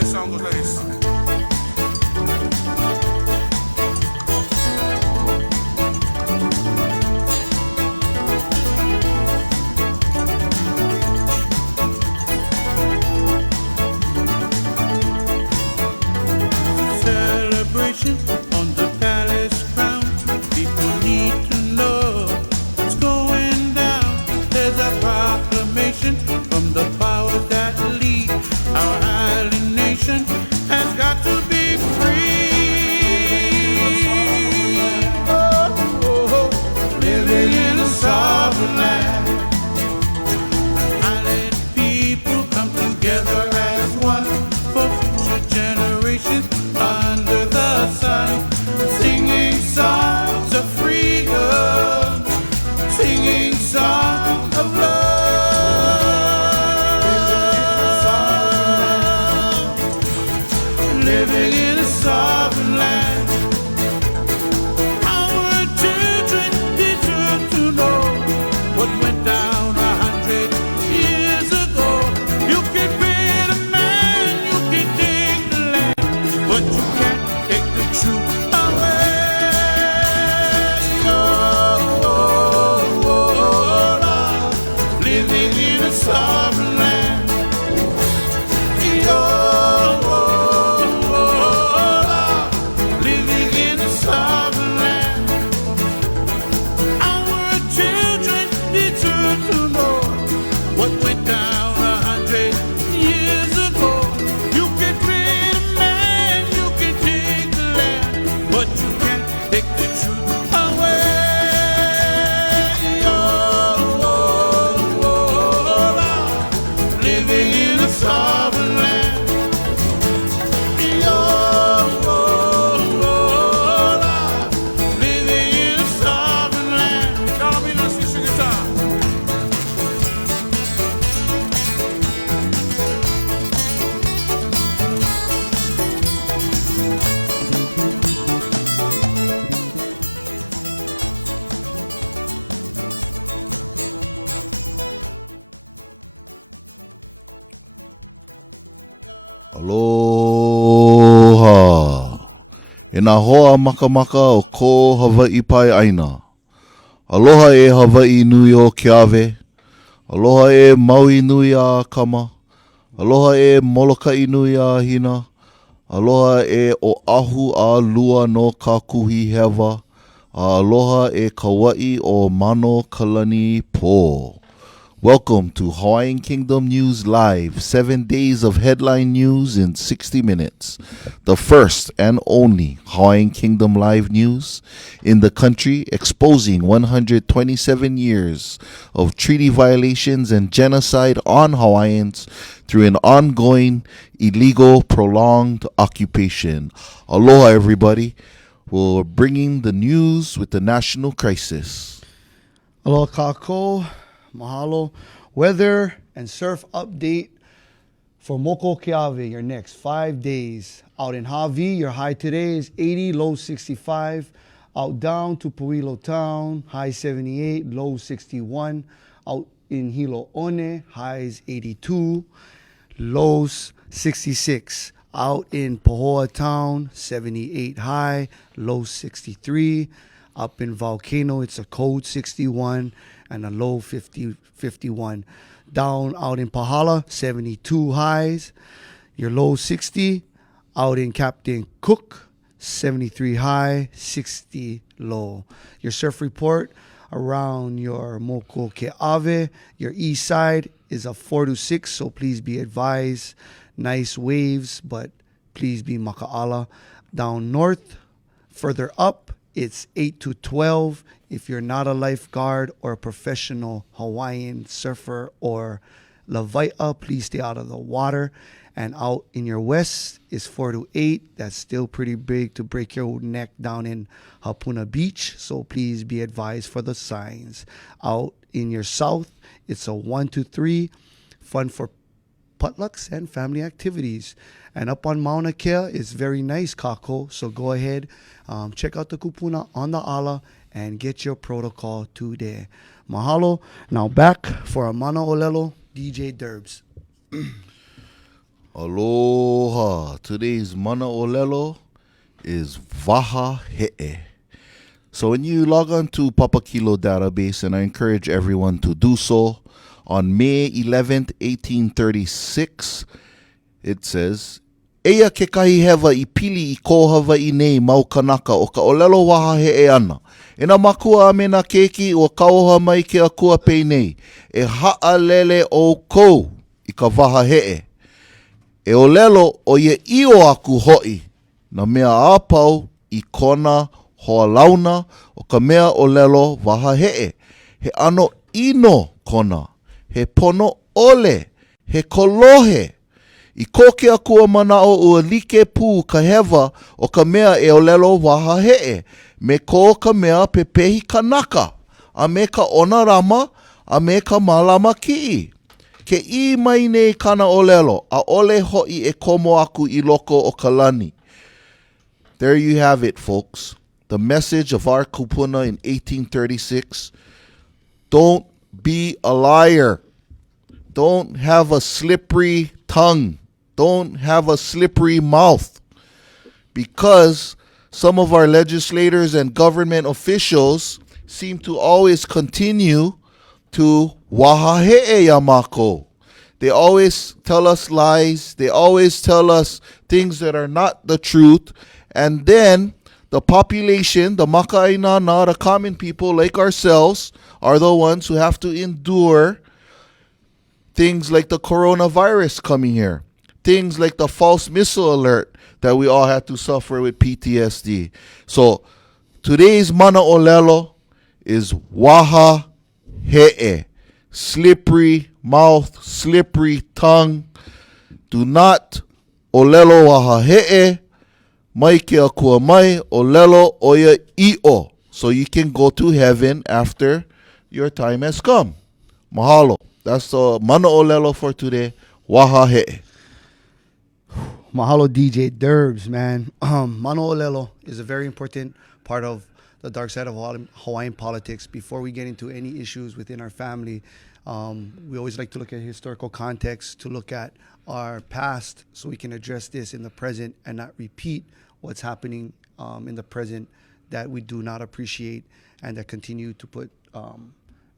this song goes like this. Celebration on the palace ground. People need to know what's going down. There's a proclamation from the powers that lead. Our island nation has got to be free. Oh, oh, oh. Living in a sovereign land. Island people come together as one for future generations under the sun, singing songs of freedom, singing songs of love, living in a sovereign land. Our children deserve to know what went down 100 years ago. You can be the man, you can take the land, but you can't take the truth away. Oh, oh, oh, Lord, living in a sovereign land. Oh, oh, oh, Lord, living in a sovereign land. Our children deserve to know what went down 100 years ago. You can be the man, you can take the land, but you can't take the truth away. Oh, oh, oh, Lord, living in a sovereign land. Oh, oh, oh, Lord, living in a sovereign land. Y'all be nice to your guitar. Aloha. E nā hoa makamaka o ko Hawaii pai aina. Aloha e Hawaii nui o Keawe. Aloha e Maui nui a Kama. Aloha e Molokai nui a Hina. Aloha e o ahu a lua no Kakuhi hewa. Aloha e Kauai o Mano Kalani Po. Welcome to Hawaiian Kingdom News Live, 7 days of headline news in 60 minutes. The first and only Hawaiian Kingdom Live news in the country, exposing 127 years of treaty violations and genocide on Hawaiians through an ongoing, illegal, prolonged occupation. Aloha, everybody. We're bringing the news with the national crisis. Aloha kako, mahalo. Weather and surf update for Moko Keawe, your next 5 days. Out in Hawi, your high today is 80, low 65. Out down to Puilo Town, high 78, low 61. Out in Hilo One, highs 82, lows 66. Out in Pahoa Town, 78 high, low 63. Up in Volcano, it's a cold 61 and a low 51. Down out in Pahala, 72 highs, your low 60. Out in Captain Cook, 73 high, 60 low. Your surf report around your Moko Keawe, your east side is a 4 to 6, so please be advised. Nice waves, but please be maka'ala. Down north, further up, it's 8 to 12. If you're not a lifeguard or a professional Hawaiian surfer or lava'i'a, please stay out of the water. And out in your west is 4 to 8. That's still pretty big to break your neck down in Hapuna Beach. So please be advised for the signs. Out in your south, it's a 1 to 3. Fun for potlucks and family activities. And up on Mauna Kea is very nice, kako. So go ahead, check out the kupuna on the ala and get your protocol today. Mahalo. Now back for a Mana Olelo, DJ Derbs. Aloha. Today's mana olelo is Vaha He'e. So when you log on to Papakilo database, and I encourage everyone to do so, on May 11th, 1836, it says, Eia ke kahi hewa I pili I ko Hawaii nei mau kanaka o ka olelo waha he'e ana. E na makua me na keiki o kauha mai ke akua pei nei. E haa lele o kou I ka waha he'e. E olelo o ye io aku hoi. Na mea apau I kona hoa launa o ka mea olelo waha he'e. He ano ino kona. He pono ole. He kolohe. I koke akua manao ua like pū ka hewa o ka mea e olelo waha he'e. Me ko ka mea pepehi kanaka. A me ka ona rama, a me ka malama ki'i. Ke I mai nei kana olelo, a ole hoi e komo aku I loko o ka lani. There you have it, folks. The message of our kupuna in 1836. Don't be a liar. Don't have a slippery tongue. Don't have a slippery mouth. Because some of our legislators and government officials seem to always continue to wahahe'e yamako. They always tell us lies. They always tell us things that are not the truth. And then the population, the maka'inana, the common people like ourselves, are the ones who have to endure things like the coronavirus coming here. Things like the false missile alert that we all had to suffer with PTSD. So today's mana olelo is waha he'e. Slippery mouth, slippery tongue. Do not olelo waha he'e. Mai ke akua mai olelo oya i'o. So you can go to heaven after your time has come. Mahalo. That's the mana olelo for today. Waha he'e. Mahalo DJ Derbs, man. Mana olelo is a very important part of the dark side of Hawaiian politics. Before we get into any issues within our family, we always like to look at historical context, to look at our past so we can address this in the present and not repeat what's happening in the present that we do not appreciate and that continue to put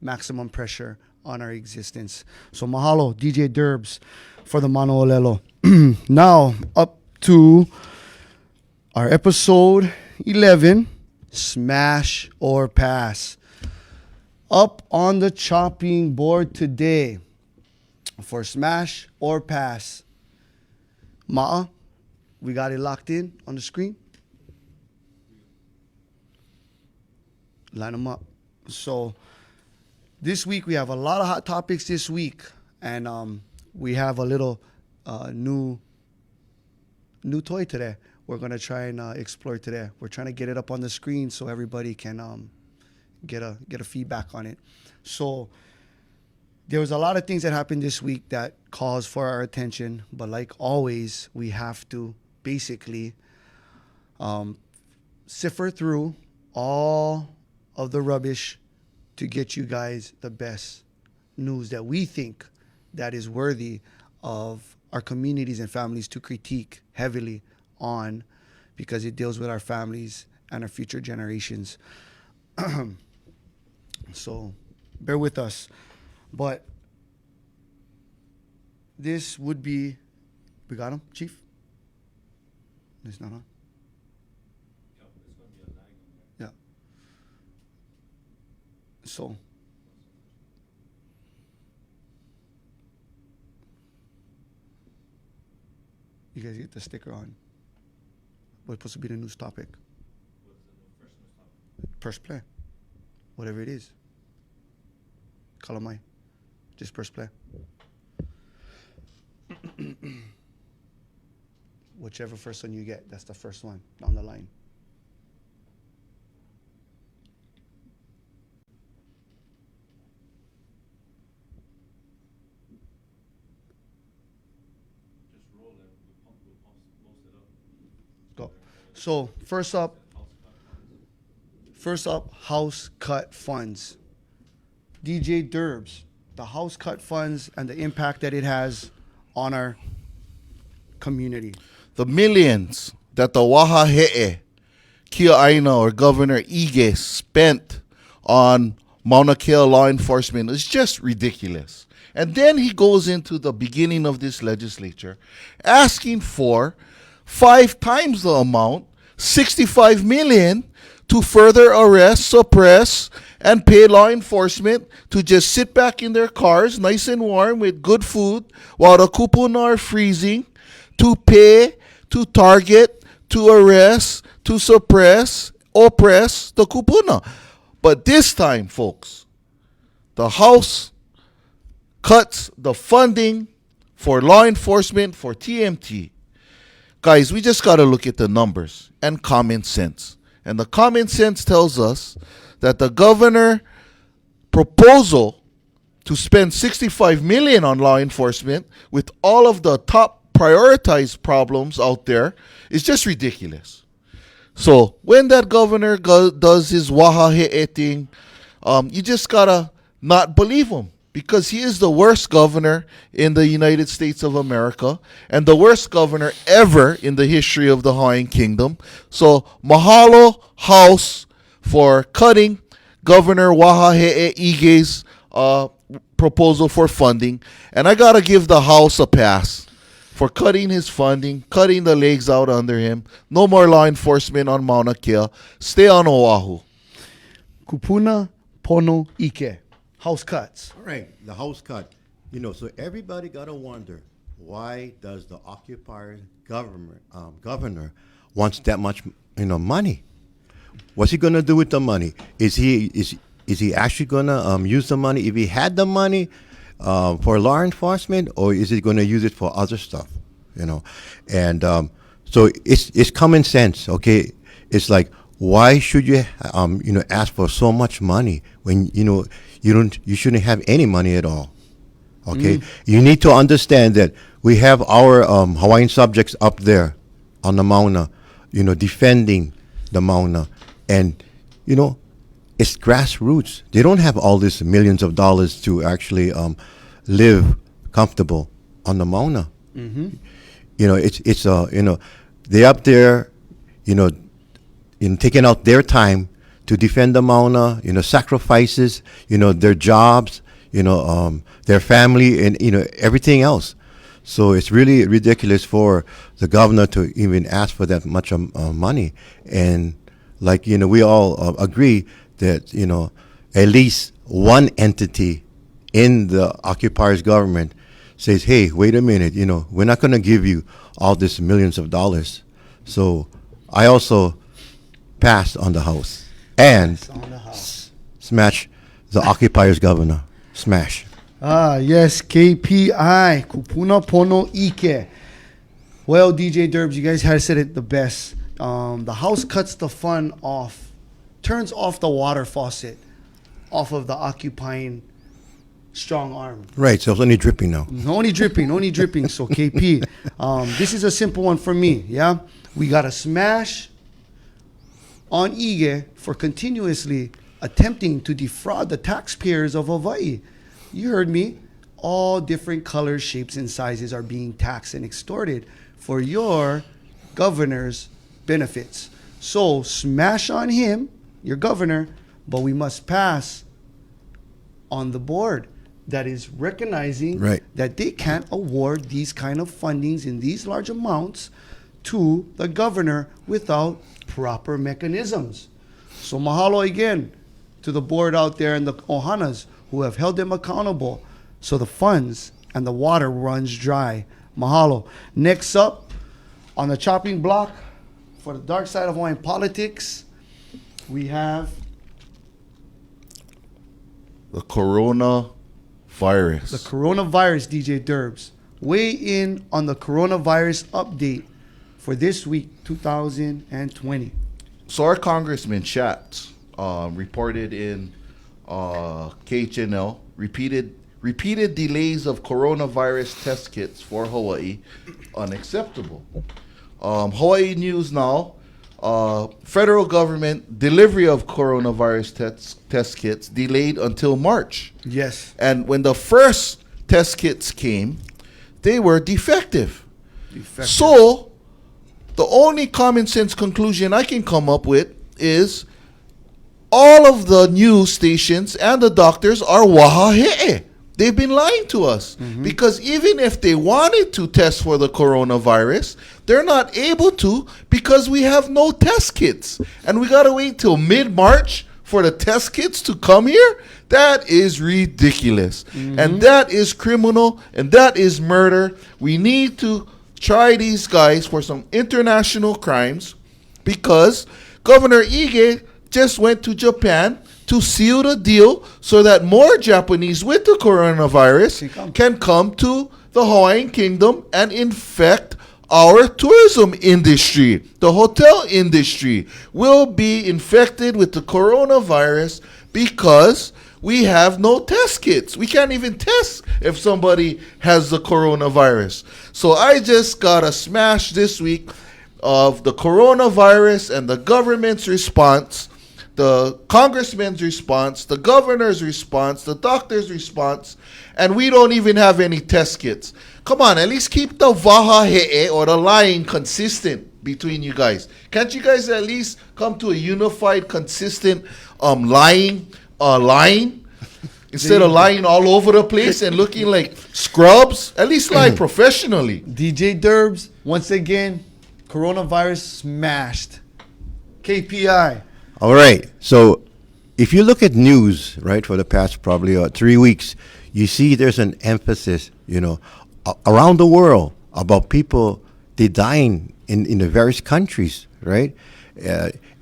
maximum pressure on our existence. So mahalo, DJ Derbs, for the Mana Olelo. Now, up to our episode 11, Smash or Pass. Up on the chopping board today for Smash or Pass. Ma'a, we got it locked in on the screen. Line them up. So this week we have a lot of hot topics this week, and we have a little new toy today. We're gonna try and explore today. We're trying to get it up on the screen so everybody can get a feedback on it. So there was a lot of things that happened this week that caused for our attention, but like always, we have to basically cipher through all of the rubbish to get you guys the best news that we think that is worthy of our communities and families to critique heavily on, because it deals with our families and our future generations. So bear with us. But this would be, we got him, Chief? It's not on? Yeah. So you guys get the sticker on. What's supposed to be the news topic? Press play. Whatever it is. Kalamai. Just press play. Whichever first one you get, that's the first one down the line. Go. So first up, house cut funds. DJ Derbs, the house cut funds and the impact that it has on our community. the millions that the Wahahe'e Kia'aina or Governor Ige spent on Mauna Kea law enforcement is just ridiculous. And then he goes into the beginning of this legislature asking for 5 times the amount, 65 million, to further arrest, suppress, and pay law enforcement to just sit back in their cars, nice and warm, with good food, while the kupuna are freezing, to pay, to target, to arrest, to suppress, oppress the kupuna. But this time, folks, the House cuts the funding for law enforcement for TMT. Guys, we just got to look at the numbers and common sense. And the common sense tells us that the governor proposal to spend 65 million on law enforcement with all of the top prioritized problems out there is just ridiculous. So when that governor does his wahahe'e thing, you just gotta not believe him, because he is the worst governor in the United States of America and the worst governor ever in the history of the Hawaiian Kingdom. So mahalo, House, for cutting Governor Wahahe'e Ige's proposal for funding. And I got to give the House a pass for cutting his funding, cutting the legs out under him. No more law enforcement on Mauna Kea. Stay on Oahu. Kupuna pono ike. House cuts. All right, the House cut. So everybody got to wonder, why does the occupier governor wants that much, money? What's he going to do with the money? Is he actually going to use the money, if he had the money, for law enforcement, or is he going to use it for other stuff? And so it's common sense. Okay, it's like, why should you ask for so much money when you shouldn't have any money at all? Okay, you need to understand that we have our Hawaiian subjects up there on the Mauna, defending the Mauna, and it's grassroots. They don't have all this millions of dollars to actually live comfortable on the Mauna. It's they're up there, taking out their time to defend the Mauna, sacrifices, their jobs, their family, and everything else. So it's really ridiculous for the governor to even ask for that much money. And we all agree that at least one entity in the occupier's government says, hey, wait a minute, we're not going to give you all this millions of dollars. So I also passed on the House and smash the occupier's governor. Smash. Yes, KPI, Kupuna Pono Ike. Well, DJ Derbs, you guys had said it the best. The House cuts the fun off, turns off the water faucet off of the occupying strong arm. Right, so it's only dripping now. Only dripping. So KP, this is a simple one for me, yeah? We got to smash on Ige for continuously attempting to defraud the taxpayers of Hawaii. You heard me. All different colors, shapes, and sizes are being taxed and extorted for your governor's benefits. So smash on him, your governor, but we must pass on the board that is recognizing that they can't award these kind of fundings in these large amounts to the governor without proper mechanisms. So mahalo again to the board out there and the ohanas who have held them accountable so the funds and the water runs dry. Mahalo. Next up on the chopping block for the dark side of Hawaiian politics, we have the coronavirus. The coronavirus, DJ Derbs. Weigh in on the coronavirus update for this week, 2020. So our Congressman Schatz reported in KHNL repeated delays of coronavirus test kits for Hawaii unacceptable. Hawaii News Now, federal government delivery of coronavirus test kits delayed until March. Yes. And when the first test kits came, they were defective. So the only common sense conclusion I can come up with is all of the news stations and the doctors are wahahe'e. They've been lying to us because even if they wanted to test for the coronavirus, they're not able to because we have no test kits. And we got to wait till mid-March for the test kits to come here? That is ridiculous. And that is criminal and that is murder. We need to try these guys for some international crimes because Governor Ige just went to Japan to seal the deal so that more Japanese with the coronavirus can come to the Hawaiian Kingdom and infect our tourism industry. The hotel industry will be infected with the coronavirus because we have no test kits. We can't even test if somebody has the coronavirus. So I just got a smash this week of the coronavirus and the government's response, the congressman's response, the governor's response, the doctor's response, and we don't even have any test kits. Come on, at least keep the wahahe'e or the lying consistent between you guys. Can't you guys at least come to a unified, consistent lying instead of lying all over the place and looking like scrubs? At least lie professionally. DJ Derbs, once again, coronavirus smashed. KPI. All right. So if you look at news, right, for the past probably 3 weeks, you see there's an emphasis, around the world about people, they dying in the various countries, right?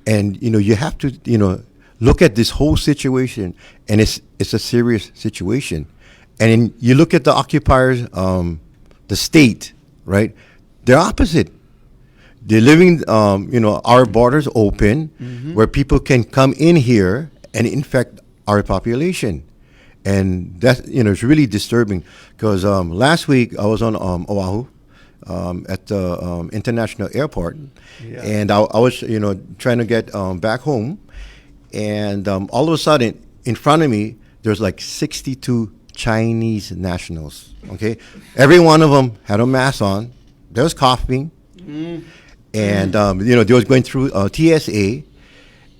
And, you have to, look at this whole situation, and it's a serious situation. And you look at the occupiers, the state, right? They're opposite. They're living, our borders open where people can come in here and infect our population. And that, it's really disturbing because last week I was on Oahu at the international airport. Yeah. And I was, trying to get back home. And all of a sudden, in front of me, there's like 62 Chinese nationals, okay? Every one of them had a mask on. They was coughing. And, they was going through TSA.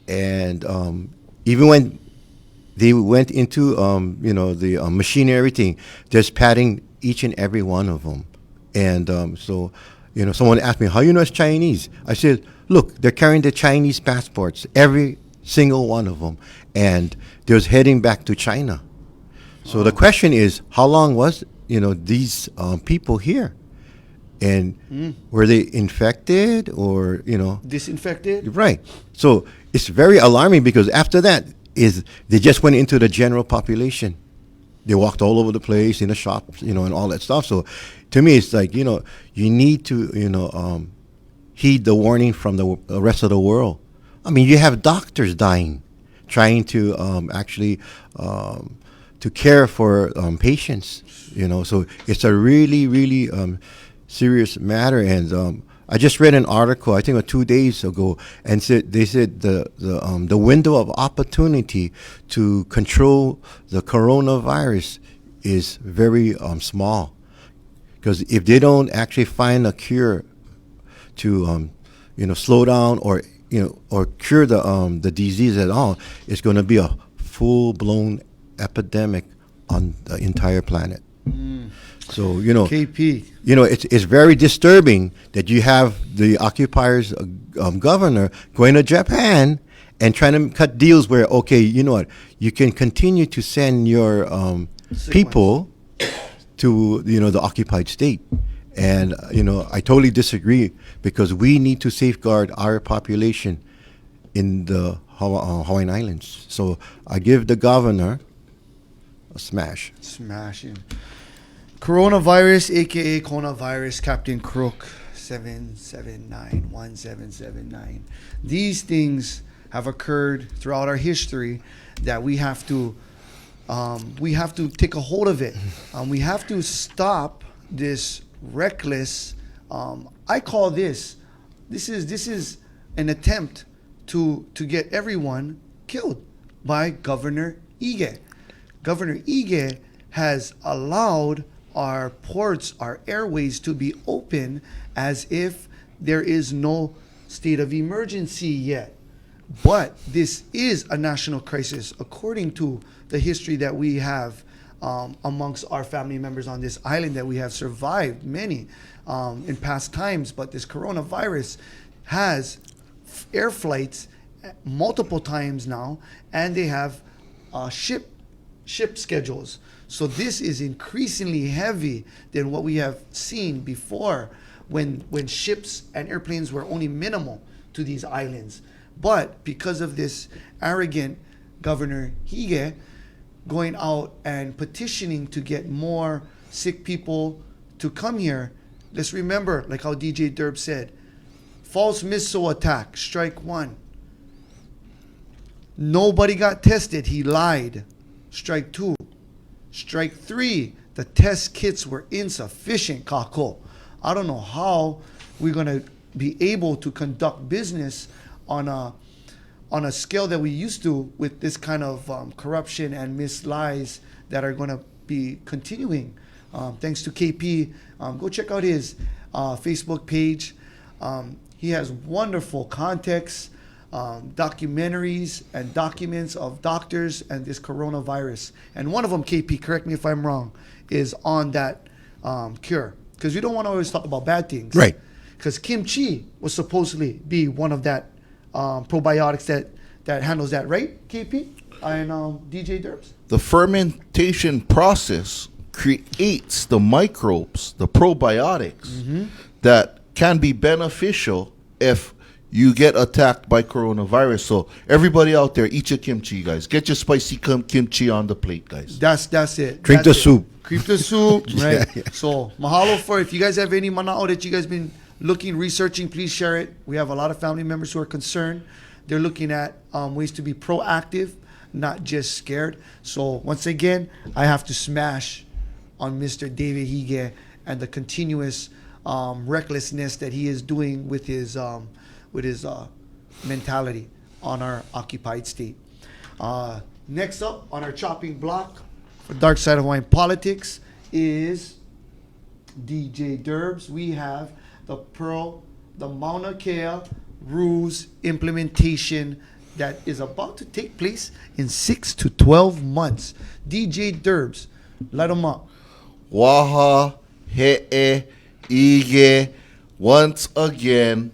And even when they went into, the machine and everything, just patting each and every one of them. And so, someone asked me, how you know it's Chinese? I said, look, they're carrying the Chinese passports, every single one of them. And they was heading back to China. So the question is, how long was, these people here? And were they infected or, disinfected? Right. So it's very alarming because after that they just went into the general population. They walked all over the place in the shops, and all that stuff. So to me, it's like, you need to, heed the warning from the rest of the world. I mean, you have doctors dying, trying to actually to care for patients, So it's a really, really serious matter. And I just read an article, I think 2 days ago, and they said the window of opportunity to control the coronavirus is very small, because if they don't actually find a cure to slow down or cure the disease at all, it's going to be a full-blown epidemic on the entire planet. So, KP. It's very disturbing that you have the occupiers governor going to Japan and trying to cut deals where, okay, you know what, you can continue to send your people to, the occupied state. And, I totally disagree, because we need to safeguard our population in the Hawaiian Islands. So I give the governor a smash. Smashing. Coronavirus, a.k.a. coronavirus, Captain Crook, 779-1779. These things have occurred throughout our history that we have to take a hold of it. We have to stop this reckless. I call this is an attempt to get everyone killed by Governor Ige. Governor Ige has allowed our ports, our airways to be open as if there is no state of emergency yet. But this is a national crisis according to the history that we have amongst our family members on this island, that we have survived many in past times. But this coronavirus has air flights multiple times now, and they have ship schedules. So this is increasingly heavy than what we have seen before, when ships and airplanes were only minimal to these islands. But because of this arrogant Governor Hige going out and petitioning to get more sick people to come here, let's remember, like how DJ Derb said, false missile attack, strike one. Nobody got tested, he lied, strike two. Strike three, the test kits were insufficient, kako. I don't know how we're going to be able to conduct business on a scale that we used to, with this kind of corruption and mislies that are going to be continuing. Thanks to KP. Go check out his Facebook page. He has wonderful context, documentaries and documents of doctors and this coronavirus. And one of them, KP, correct me if I'm wrong, is on that cure. Because we don't want to always talk about bad things. Right. Because KimChee was supposedly be one of that probiotics that handles that, right, KP? And DJ Derbs? The fermentation process creates the microbes, the probiotics, that can be beneficial if you get attacked by coronavirus. So everybody out there, eat your kimchi, guys. Get your spicy kimchi on the plate, guys. That's it. Drink That's the soup. Creep the soup, right? Yeah. So mahalo for, if you guys have any manao that you guys been looking, researching, please share it. We have a lot of family members who are concerned. They're looking at ways to be proactive, not just scared. So once again, I have to smash on Mr. David Hige and the continuous recklessness that he is doing with his mentality on our occupied state. Next up on our chopping block for Darkside of Hawaiian politics is DJ Derbs. We have the Mauna Kea rules implementation that is about to take place in 6 to 12 months. DJ Derbs, light them up. Waha He'e Ige, once again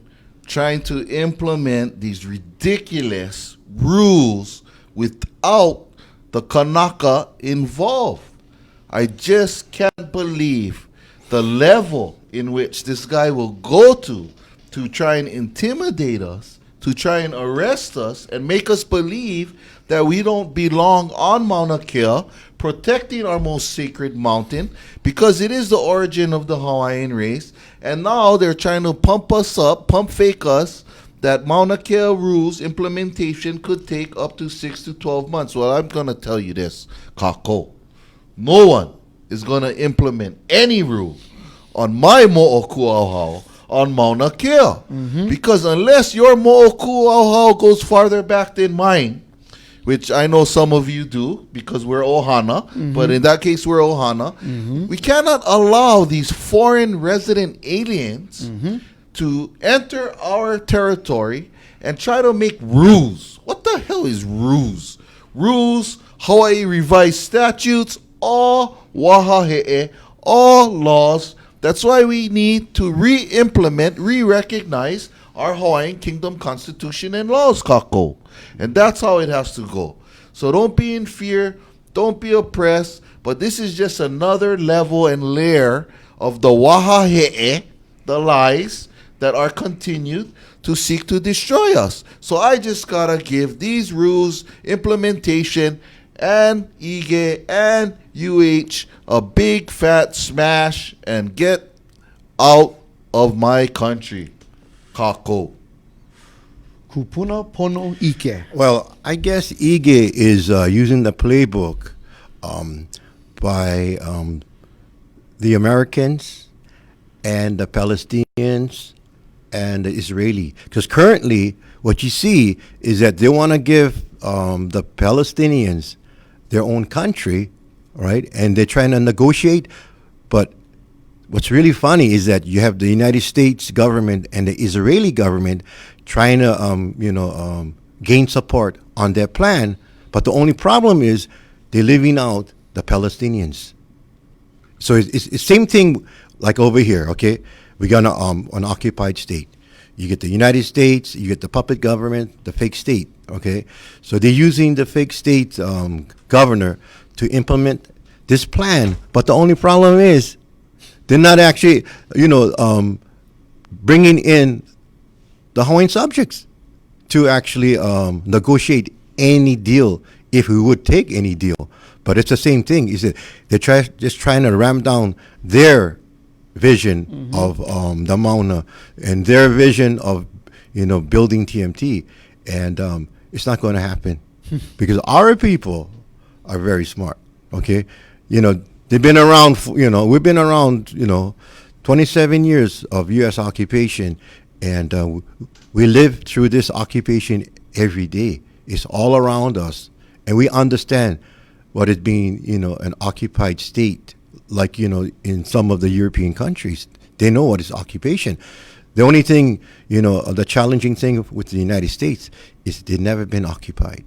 trying to implement these ridiculous rules without the Kanaka involved. I just can't believe the level in which this guy will go to try and intimidate us, to try and arrest us and make us believe that we don't belong on Mauna Kea, protecting our most sacred mountain, because it is the origin of the Hawaiian race. And now they're trying to pump us up, pump fake us, that Mauna Kea rules implementation could take up to 6 to 12 months. Well, I'm going to tell you this, kako. No one is going to implement any rule on my mo'okuauhau on Mauna Kea. Because unless your mo'okuauhau goes farther back than mine, which I know some of you do because we're Ohana, but in that case we're Ohana, we cannot allow these foreign resident aliens to enter our territory and try to make rules. What the hell is rules? Rules, Hawaii revised statutes, all wahahe'e, all laws. That's why we need to re-implement, re-recognize our Hawaiian Kingdom Constitution and laws, kako. And that's how it has to go. So don't be in fear, don't be oppressed, but this is just another level and layer of the wahahe'e, the lies that are continued to seek to destroy us. So I just gotta give these rules, implementation, and Ige and UH a big fat smash and get out of my country, kako. Kupuna Pono Ike. Well, I guess Ige is using the playbook by the Americans and the Palestinians and the Israeli. Because currently, what you see is that they want to give the Palestinians their own country, right? And they're trying to negotiate, but what's really funny is that you have the United States government and the Israeli government trying to, gain support on their plan. But the only problem is they're leaving out the Palestinians. So it's same thing like over here, okay? We got an occupied state. You get the United States, you get the puppet government, the fake state, okay? So they're using the fake state governor to implement this plan. But the only problem is they're not actually, bringing in the Hawaiian subjects to actually negotiate any deal, if we would take any deal. But it's the same thing. Is that they're just trying to ram down their vision of the Mauna and their vision of building TMT, and it's not going to happen because our people are very smart. Okay, they've been around. We've been around. 27 years of U.S. occupation, and we live through this occupation every day. It's all around us, and we understand what it being, an occupied state, like, in some of the European countries. They know what is occupation. The only thing, the challenging thing with the United States is they've never been occupied.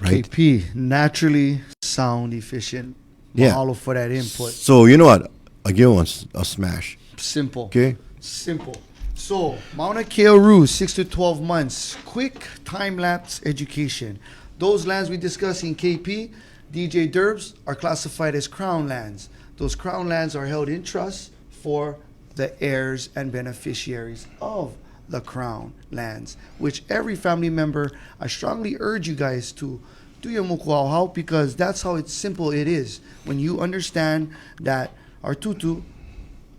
Right? KP, naturally sound, efficient. Yeah. Mahalo for that input. So, you know what? I'll give one a smash. Simple. Okay? Simple. So, Mauna Kea Ruse, 6 to 12 months. Quick time-lapse education. Those lands we discuss in KP, DJ Derbs, are classified as crown lands. Those crown lands are held in trust for the heirs and beneficiaries of the crown lands, which every family member, I strongly urge you guys to do your mukuauhau, because that's how simple it is. When you understand that our tutu,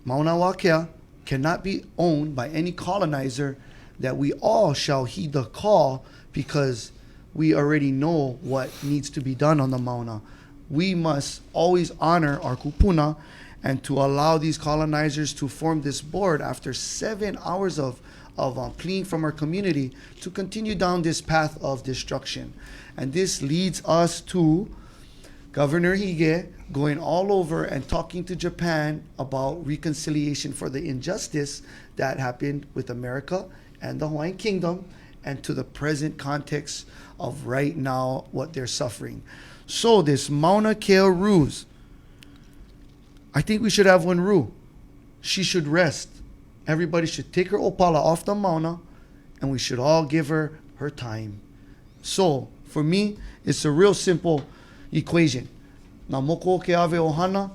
Mauna Wakea, cannot be owned by any colonizer, that we all shall heed the call, because we already know what needs to be done on the Mauna. We must always honor our kupuna, and to allow these colonizers to form this board after 7 hours of cleaning from our community to continue down this path of destruction. And this leads us to Governor Hige going all over and talking to Japan about reconciliation for the injustice that happened with America and the Hawaiian Kingdom, and to the present context of right now what they're suffering. So this Mauna Kea Ruse, I think we should have one rule. She should rest. Everybody should take her opala off the Mauna, and we should all give her her time. So for me, it's a real simple equation. Now Moko Keawe Ohana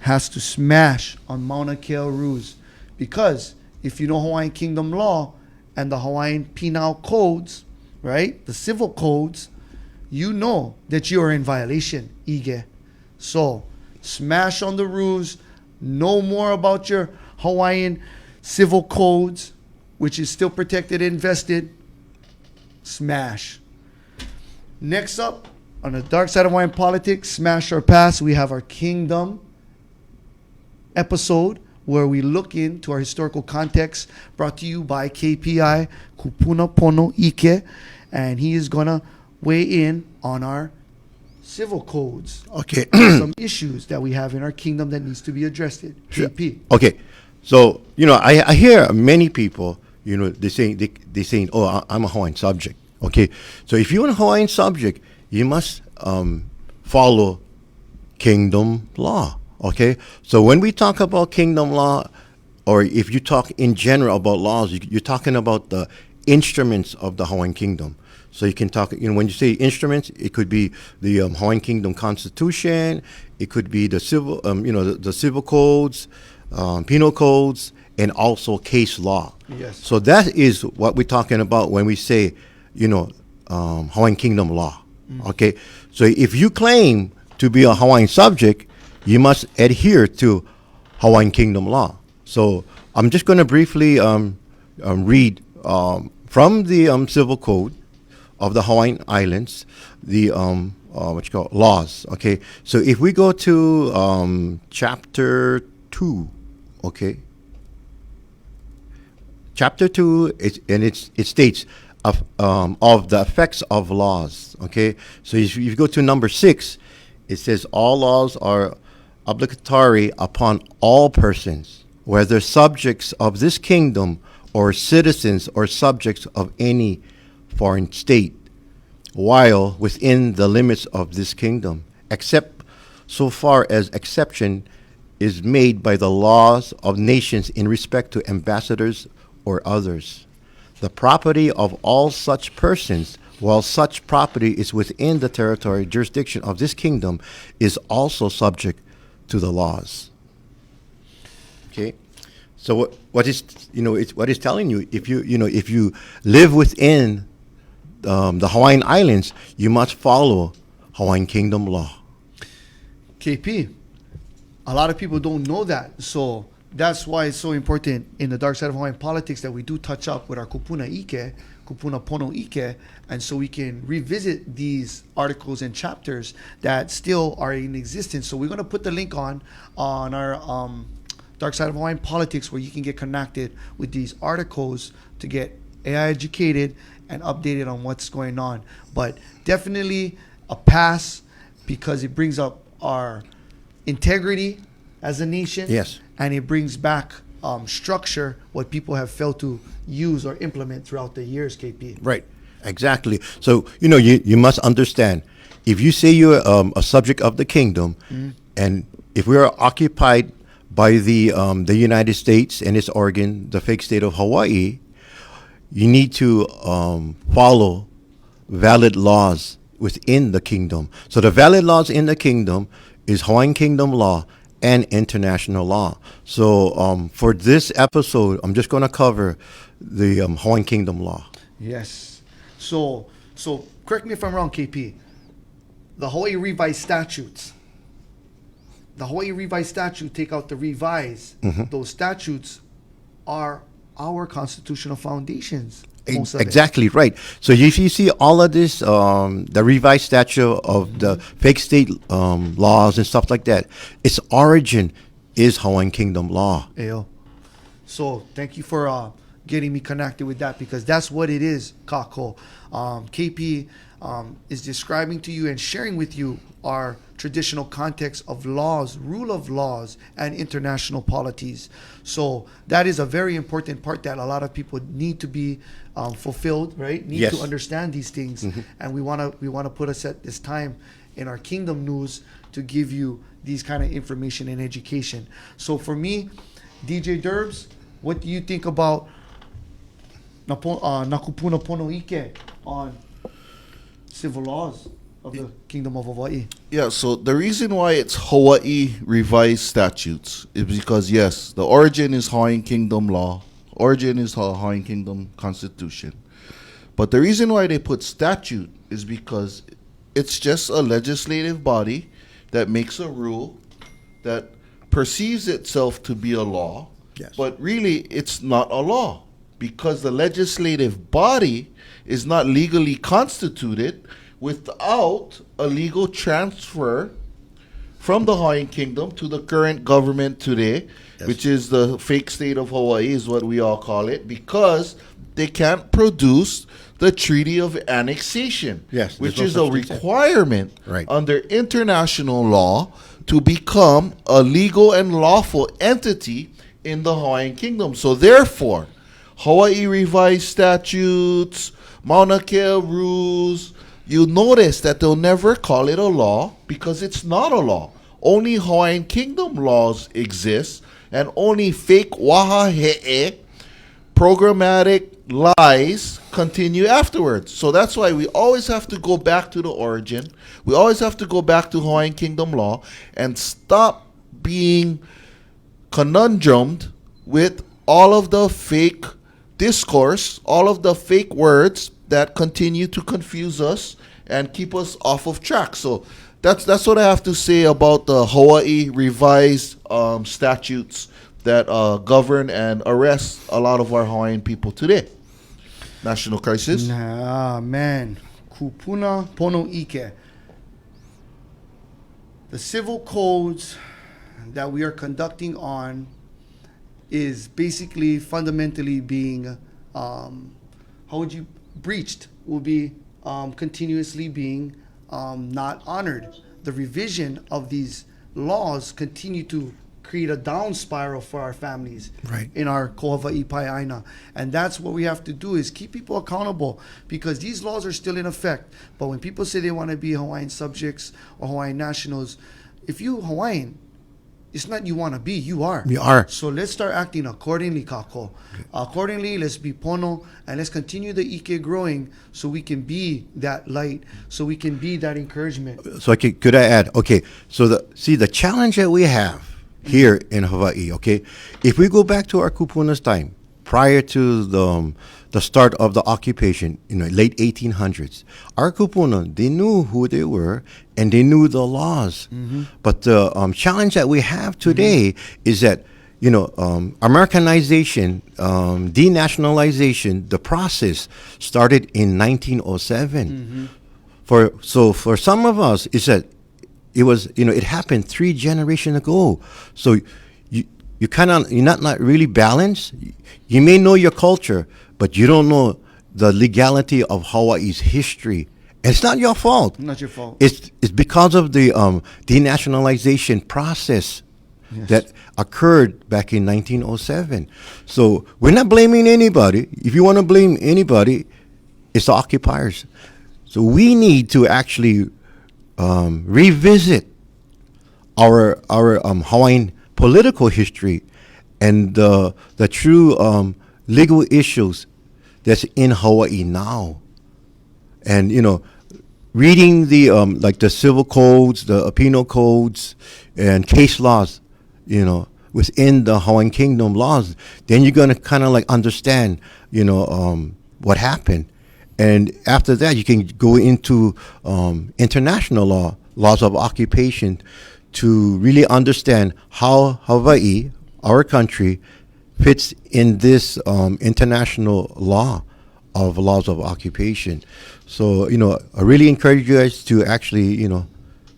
has to smash on Mauna Kea Ruse, because if you know Hawaiian Kingdom law and the Hawaiian penal codes, right, the civil codes, you know that you are in violation, Ige. So smash on the ruse. Know more about your Hawaiian civil codes, which is still protected and vested. Smash. Next up, on the dark side of Hawaiian politics, smash or pass, we have our Kingdom episode, where we look into our historical context, brought to you by KPI, Kupuna Pono Ike, and he is going to weigh in on our civil codes. Okay. Some issues that we have in our kingdom that needs to be addressed. KP. Okay. So, I hear many people, they saying, oh, I'm a Hawaiian subject. Okay. So if you're a Hawaiian subject, you must follow kingdom law. Okay. So when we talk about kingdom law, or if you talk in general about laws, you're talking about the instruments of the Hawaiian Kingdom. So you can talk, when you say instruments, it could be the Hawaiian Kingdom Constitution, it could be the civil, the civil codes, penal codes, and also case law. Yes. So that is what we're talking about when we say, Hawaiian Kingdom law. Okay. So if you claim to be a Hawaiian subject, you must adhere to Hawaiian Kingdom law. So I'm just going to briefly read from the Civil Code of the Hawaiian Islands, the laws. Okay, so if we go to chapter 2, okay, chapter 2, it states of the effects of laws. Okay, so if you go to number 6, it says all laws are obligatory upon all persons, whether subjects of this kingdom or citizens or subjects of any foreign state, while within the limits of this kingdom, except so far as exception is made by the laws of nations in respect to ambassadors or others. The property of all such persons, while such property is within the territory jurisdiction of this kingdom, is also subject to the laws. Okay, so what is what is telling you, if you live within the Hawaiian Islands, you must follow Hawaiian Kingdom law. KP, a lot of people don't know that, so that's why it's so important in the Dark Side of Hawaiian politics that we do touch up with our kupuna ike, kupuna pono ike, and so we can revisit these articles and chapters that still are in existence. So we're going to put the link on our Dark Side of Hawaiian politics, where you can get connected with these articles to get AI educated and updated on what's going on. But definitely a pass, because it brings up our integrity as a nation. Yes. And it brings back structure, what people have failed to use or implement throughout the years, KP. Right, exactly. So, you must understand, if you say you're a subject of the kingdom, and if we are occupied by the United States and its organ, the fake state of Hawaii, you need to follow valid laws within the kingdom. So the valid laws in the kingdom is Hawaiian Kingdom law and international law. So for this episode, I'm just going to cover the Hawaiian Kingdom law. Yes. So correct me if I'm wrong, KP. The Hawaii Revised Statutes. The Hawaii Revised Statute, take out the revise. Those statutes are our constitutional foundations. Most of it. Exactly right. So if you see all of this, the revised statute of the fake state laws and stuff like that, its origin is Hawaiian Kingdom law. Ayo. So thank you for getting me connected with that, because that's what it is, Kako. KP is describing to you and sharing with you our traditional context of laws, rule of laws, and international polities. So that is a very important part that a lot of people need to be fulfilled, right? Need to understand these things, and we want to put us at this time in our Kingdom News to give you these kind of information and education. So for me, DJ Derbs, what do you think about Nakupuna Pono Ike on civil laws of the Kingdom of Hawaii? Yeah, so the reason why it's Hawaii Revised Statutes is because, yes, the origin is Hawaiian Kingdom law, origin is Hawaiian Kingdom Constitution. But the reason why they put statute is because it's just a legislative body that makes a rule that perceives itself to be a law, but really it's not a law, because the legislative body is not legally constituted without a legal transfer from the Hawaiian Kingdom to the current government today, which is the fake state of Hawaii, is what we all call it, because they can't produce the Treaty of Annexation, which is a requirement under international law to become a legal and lawful entity in the Hawaiian Kingdom. So therefore, Hawaii Revised Statutes, Mauna Kea rules, you'll notice that they'll never call it a law, because it's not a law. Only Hawaiian Kingdom laws exist, and only fake wahahe'e programmatic lies continue afterwards. So that's why we always have to go back to the origin. We always have to go back to Hawaiian Kingdom law and stop being conundrumed with all of the fake discourse, all of the fake words that continue to confuse us and keep us off of track. So that's what I have to say about the Hawaii Revised statutes that govern and arrest a lot of our Hawaiian people today. National crisis. Nah, man. Kupuna Pono Ike. The civil codes that we are conducting on is basically fundamentally being, breached, will be continuously being not honored. The revision of these laws continue to create a down spiral for our families Right. in our ko Hawaii pai aina. And that's what we have to do, is keep people accountable, because these laws are still in effect. But when people say they want to be Hawaiian subjects or Hawaiian nationals, if you Hawaiian, it's not you want to be, you are. You are. So let's start acting accordingly, kako. Accordingly, let's be pono, and let's continue the ike growing so we can be that light, so we can be that encouragement. So could I add? Okay, so the challenge that we have here in Hawaii. Okay, if we go back to our kupuna's time, prior to the start of the occupation, late 1800s, our kupuna, they knew who they were and they knew the laws. But the challenge that we have today is that Americanization, denationalization, the process started in 1907. For some of us, is that it was, it happened 3 generations ago. So you're not really balanced. You may know your culture, but you don't know the legality of Hawaii's history. And it's not your fault. Not your fault. It's because of the denationalization process that occurred back in 1907. So we're not blaming anybody. If you want to blame anybody, it's the occupiers. So we need to actually revisit our Hawaiian political history and the true legal issues that's in Hawaii now. And reading the like the civil codes, the penal codes, and case laws, within the Hawaiian Kingdom laws, then you're gonna kind of like understand, what happened. And after that, you can go into international laws of occupation, to really understand how Hawaii, our country, fits in this international law of laws of occupation. So, I really encourage you guys to actually,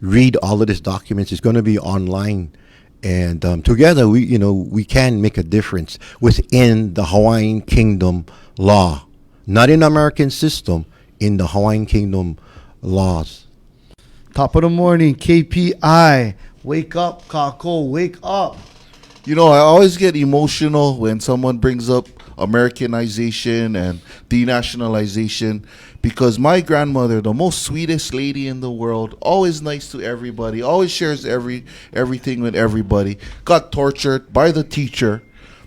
read all of these documents. It's going to be online. And together, we can make a difference within the Hawaiian Kingdom law. Not in the American system, in the Hawaiian Kingdom laws. Top of the morning, KPI. Wake up, kako, wake up. I always get emotional when someone brings up Americanization and denationalization, because my grandmother, the most sweetest lady in the world, always nice to everybody, always shares everything with everybody, got tortured by the teacher,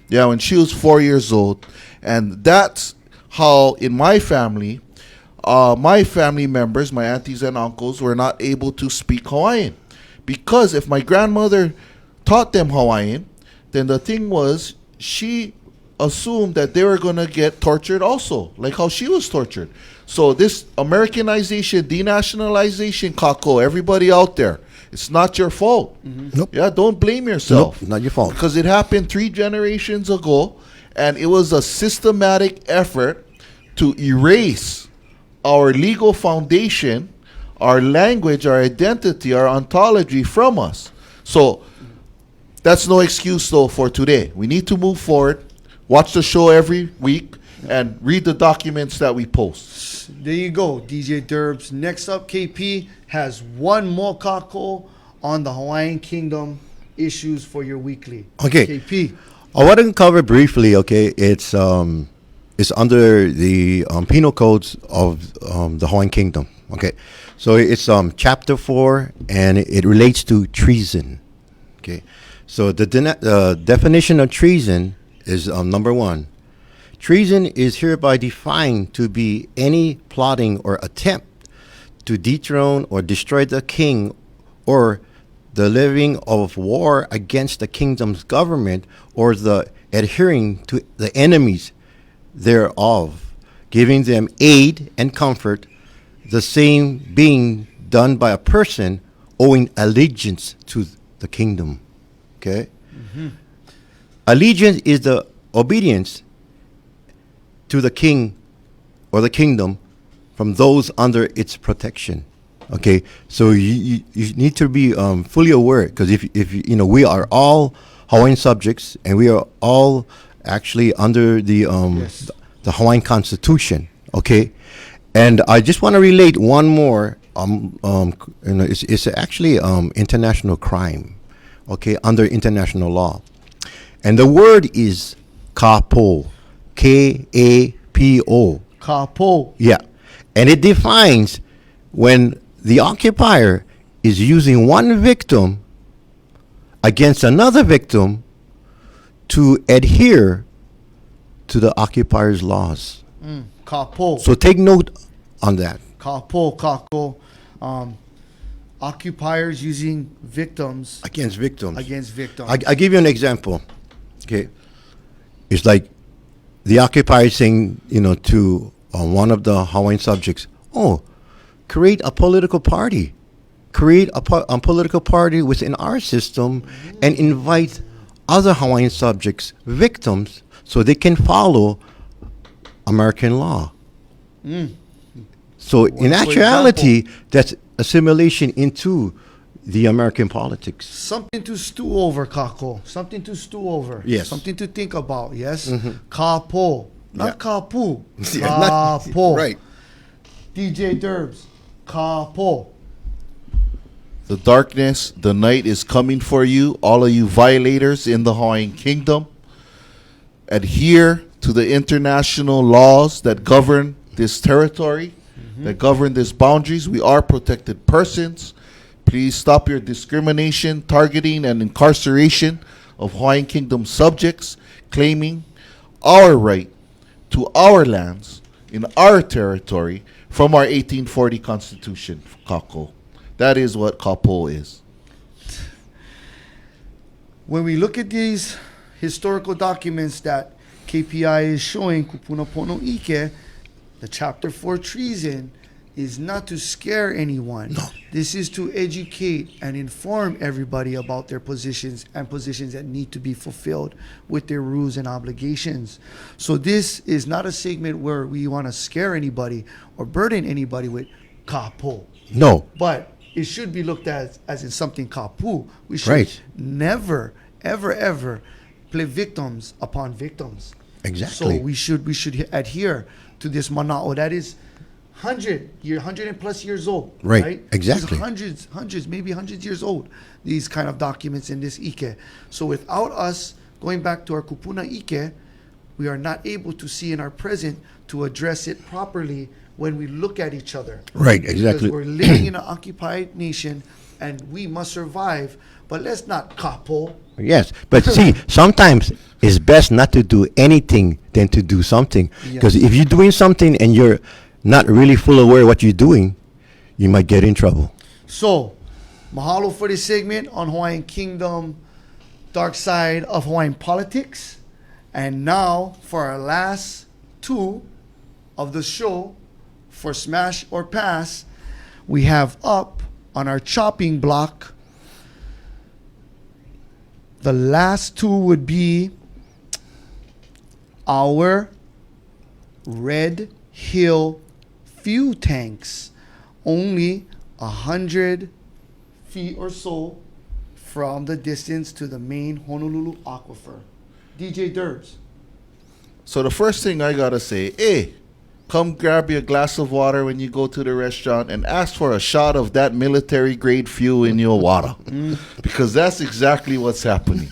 when she was 4 years old. And that's how in my family members, my aunties and uncles, were not able to speak Hawaiian. Because if my grandmother taught them Hawaiian, then the thing was, she assumed that they were going to get tortured also, like how she was tortured. So this Americanization, denationalization, kako, everybody out there, it's not your fault. Nope. Yeah, don't blame yourself. Nope, not your fault. Because it happened 3 generations ago, and it was a systematic effort to erase our legal foundation, our language, our identity, our ontology from us. So that's no excuse, though, for today. We need to move forward, watch the show every week, and read the documents that we post. There you go, DJ Derbs. Next up, KP has one more kako on the Hawaiian Kingdom issues for your weekly. Okay. KP. I want to cover briefly, okay, it's under the penal codes of the Hawaiian Kingdom, okay. So it's chapter 4, and it relates to treason, okay. So the definition of treason is number 1. Treason is hereby defined to be any plotting or attempt to dethrone or destroy the king, or the levying of war against the kingdom's government, or the adhering to the enemies thereof, giving them aid and comfort, the same being done by a person owing allegiance to the kingdom. Okay? Allegiance is the obedience to the king or the kingdom from those under its protection. Okay, so you need to be fully aware, because if we are all Hawaiian subjects, and we are all actually under the Hawaiian Constitution. Okay, and I just want to relate one more. It's actually international crime. okay, under international law. And the word is kapo, K-A-P-O. Kapo. Yeah. And it defines when the occupier is using one victim against another victim to adhere to the occupier's laws. Kapo. So take note on that. Kapo, kako. Occupiers using victims Against victims. against victims. I give you an example. Okay. It's like the occupier saying, to one of the Hawaiian subjects, oh, create a political party. Create a political party within our system and invite other Hawaiian subjects, victims, so they can follow American law. So in For actuality, that's assimilation into the American politics. Something to stew over, kako. Something to stew over. Yes. Something to think about, yes? Kapo. Not Yeah. kapu. Yeah, not- Kapo. right. DJ Derbs. Kapo. The darkness, the night is coming for you, all of you violators in the Hawaiian Kingdom. Adhere to the international laws that govern this territory, that govern these boundaries. We are protected persons. Please stop your discrimination, targeting, and incarceration of Hawaiian Kingdom subjects claiming our right to our lands in our territory from our 1840 Constitution, Kako. That is what Kapo is. When we look at these historical documents that KPI is showing, Kupuna Pono Ike, the Chapter 4 treason is not to scare anyone. No. This is to educate and inform everybody about their positions and positions that need to be fulfilled with their rules and obligations. So this is not a segment where we want to scare anybody or burden anybody with kapo. No. But it should be looked at as in something kapu. We should Right. never, ever, ever play victims upon victims. Exactly. So we should adhere to this mana'o that is 100 and plus years old. Right, exactly. These hundreds, maybe hundreds years old. These kind of documents in this ike. So without us going back to our kupuna ike, we are not able to see in our present to address it properly when we look at each other. Right, exactly. Because we're living in an occupied nation and we must survive. But let's not kapo. Yes, but see, sometimes it's best not to do anything than to do something. Because if you're doing something and you're not really full aware of what you're doing, you might get in trouble. So, mahalo for this segment on Hawaiian Kingdom, Darkside of Hawaiian Politics. And now for our last two of the show for Smash or Pass, we have up on our chopping block. The last two would be our Red Hill fuel tanks, only 100 feet or so from the distance to the main Honolulu aquifer. DJ Derbs. So the first thing I gotta say, hey, come grab your glass of water when you go to the restaurant and ask for a shot of that military grade fuel in your water. Because that's exactly what's happening.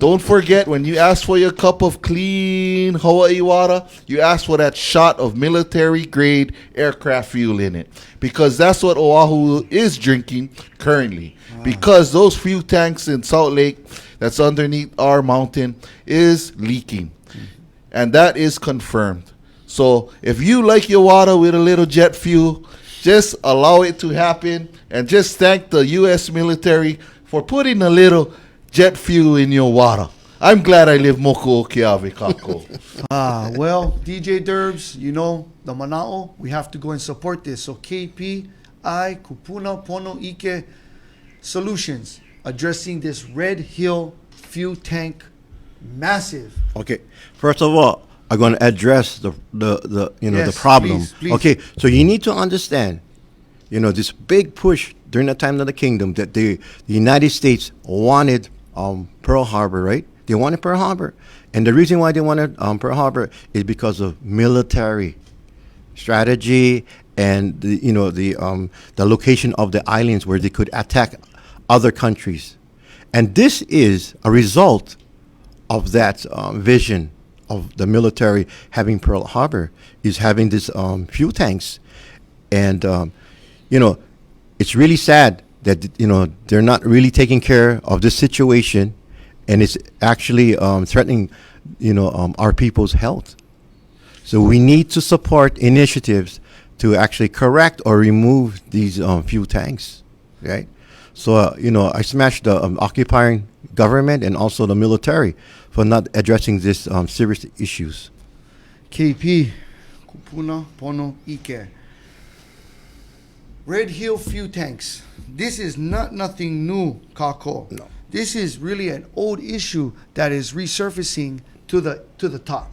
Don't forget, when you ask for your cup of clean Hawaii water, you ask for that shot of military grade aircraft fuel in it. Because that's what Oahu is drinking currently. Because those fuel tanks in Salt Lake that's underneath our mountain is leaking. And that is confirmed. So if you like your water with a little jet fuel, just allow it to happen and just thank the U.S. military for putting a little jet fuel in your water. I'm glad I live Moko Okeawe Kako. Well, DJ Derbs, you know, the Mana'o, we have to go and support this. So KPI, Kupuna Pono Ike Solutions, addressing this Red Hill fuel tank massive. Okay, first of all, I'm going to address the Yes, the problem. please. Okay, so you need to understand, this big push during the time of the kingdom that the United States wanted Pearl Harbor, right? They wanted Pearl Harbor, and the reason why they wanted Pearl Harbor is because of military strategy and the location of the islands where they could attack other countries. And this is a result of that vision of the military having Pearl Harbor, is having this fuel tanks. And, it's really sad that, they're not really taking care of this situation, and it's actually threatening, our people's health. So we need to support initiatives to actually correct or remove these fuel tanks, right? So, I smashed the occupying government and also the military for not addressing this serious issues. KP, kupuna pono ike. Red Hill fuel tanks. This is not nothing new, Kako. No. This is really an old issue that is resurfacing to the top.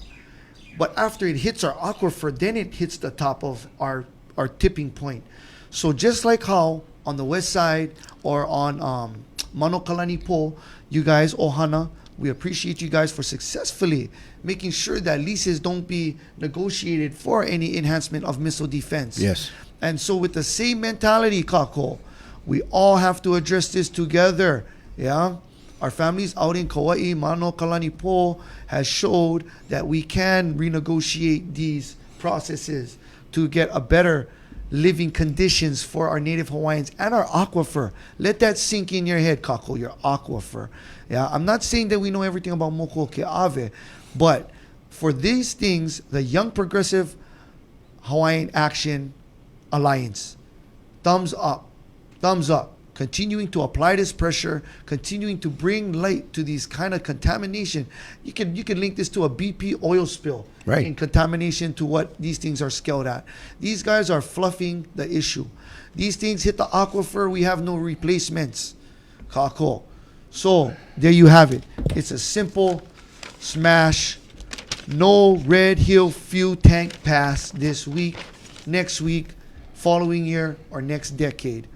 But after it hits our aquifer, then it hits the top of our tipping point. So just like how on the west side or on Manokalani Po, you guys, Ohana, we appreciate you guys for successfully making sure that leases don't be negotiated for any enhancement of missile defense. Yes. And so with the same mentality, Kako, we all have to address this together. Yeah? Our families out in Kauai, Mano, Kalani Po has showed that we can renegotiate these processes to get a better living conditions for our native Hawaiians and our aquifer. Let that sink in your head, Kako, your aquifer. Yeah, I'm not saying that we know everything about Moko Ke'ave, but for these things, the Young Progressive Hawaiian Action Alliance, thumbs up, continuing to apply this pressure, continuing to bring light to these kind of contamination. You can link this to a BP oil spill, right, in contamination to what these things are scaled at. These guys are fluffing the issue. These things hit the aquifer, we have no replacements. Kako. So there you have it. It's a simple smash. No Red Hill fuel tank pass this week, next week, following year, or next decade.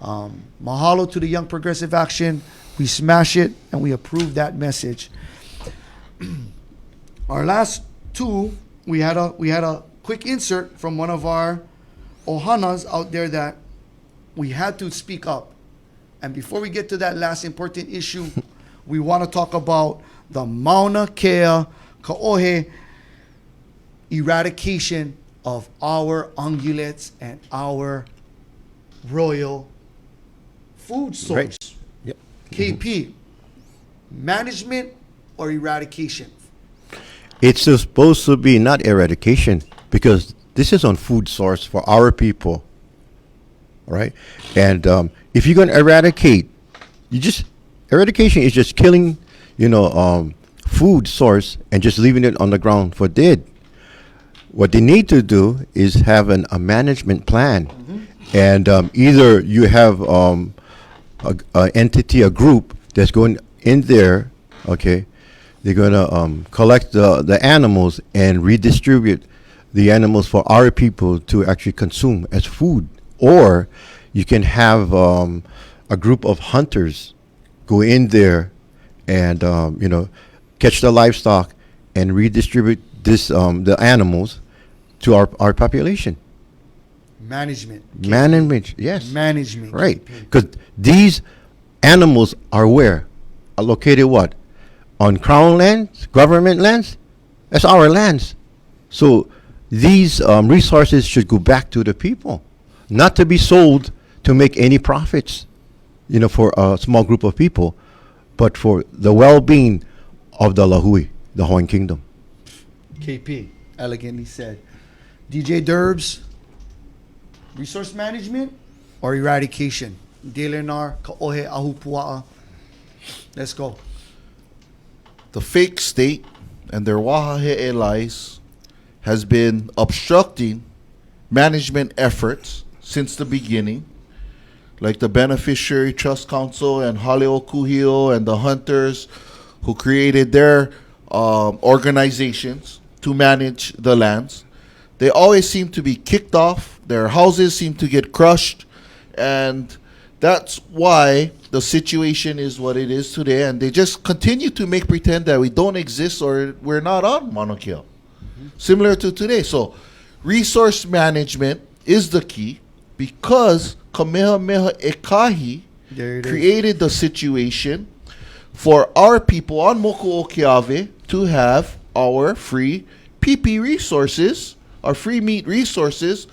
Mahalo to the Young Progressive Action. We smash it and we approve that message. Our last two, we had a quick insert from one of our Ohanas out there that we had to speak up. And before we get to that last important issue, we want to talk about the Mauna Kea Ka'ohe eradication of our ungulates and our royal food source. Right. Yep. KP, management or eradication? It's supposed to be not eradication, because this is on food source for our people, right? And if you're going to eradicate, eradication is just killing, food source and just leaving it on the ground for dead. What they need to do is have a management plan. Mm-hmm. And either you have an entity, a group that's going in there, okay, they're going to collect the animals and redistribute the animals for our people to actually consume as food. Or you can have a group of hunters go in there and, catch the livestock and redistribute the animals to our population. Management. Management, yes. Management. Right. Because these animals are where? Are located what? On crown lands, government lands? That's our lands. So these resources should go back to the people, not to be sold to make any profits, for a small group of people, but for the well-being of the Lahui, the Hawaiian Kingdom. KP, elegantly said. DJ Derbs, resource management or eradication? Delenar Ka'ohe Ahupua'a. Let's go. The fake state and their Wahahe allies has been obstructing management efforts since the beginning, like the Beneficiary Trust Council and Haleo Kuhio and the hunters who created their organizations to manage the lands. They always seem to be kicked off. Their houses seem to get crushed. And that's why the situation is what it is today. And they just continue to make pretend that we don't exist or we're not on Mauna Kea. Mm-hmm. Similar to today. So resource management is the key, because Kamehameha Ekahi created the situation for our people on Moku'okeawe to have our free PP resources, our free meat resources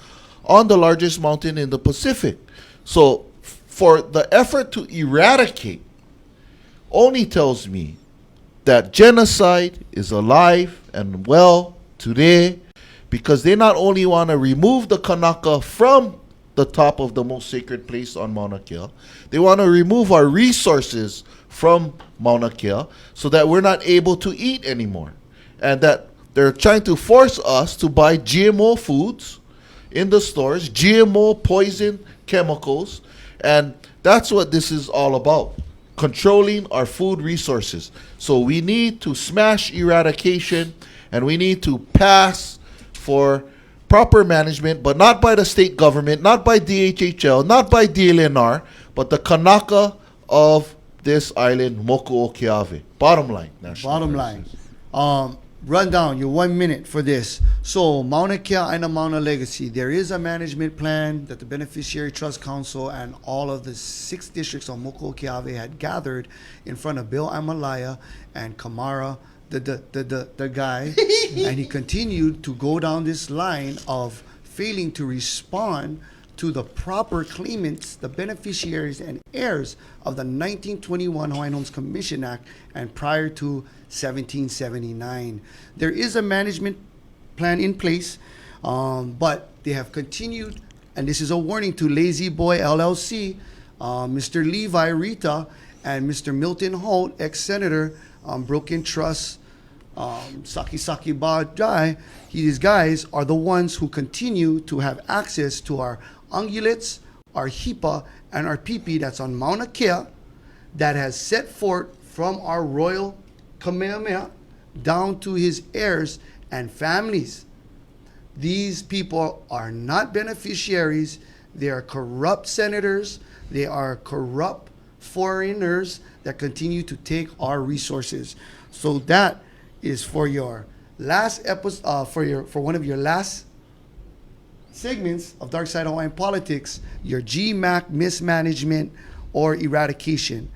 on the largest mountain in the Pacific. So for the effort to eradicate only tells me that genocide is alive and well today, because they not only want to remove the Kanaka from the top of the most sacred place on Mauna Kea, they want to remove our resources from Mauna Kea so that we're not able to eat anymore. And that they're trying to force us to buy GMO foods in the stores, GMO poison chemicals, and that's what this is all about, controlling our food resources. So we need to smash eradication, and we need to pass for proper management, but not by the state government, not by DHHL, not by DLNR, but the Kanaka of this island, Moku'okeawe. Bottom line. Bottom line. Rundown, your 1 minute for this. So, Mauna Kea and Mauna Legacy, there is a management plan that the Beneficiary Trust Council and all of the 6 districts of Moku'okeawe had gathered in front of Bill Amalaya and Kamara, the guy, and he continued to go down this line of failing to respond to the proper claimants, the beneficiaries and heirs of the 1921 Hawaiian Homes Commission Act and prior to 1779. There is a management plan in place, but they have continued, and this is a warning to Lazy Boy LLC, Mr. Levi Rita, and Mr. Milton Holt, ex-senator, Broken Trust, Saki Ba Jai. These guys are the ones who continue to have access to our ungulates, our HIPAA, and our PP that's on Mauna Kea that has set forth from our royal Kamehameha down to his heirs and families. These people are not beneficiaries. They are corrupt senators. They are corrupt foreigners that continue to take our resources. So that is for your last episode, for one of your last segments of Darkside of Hawaiian Politics, your GMAC mismanagement or eradication.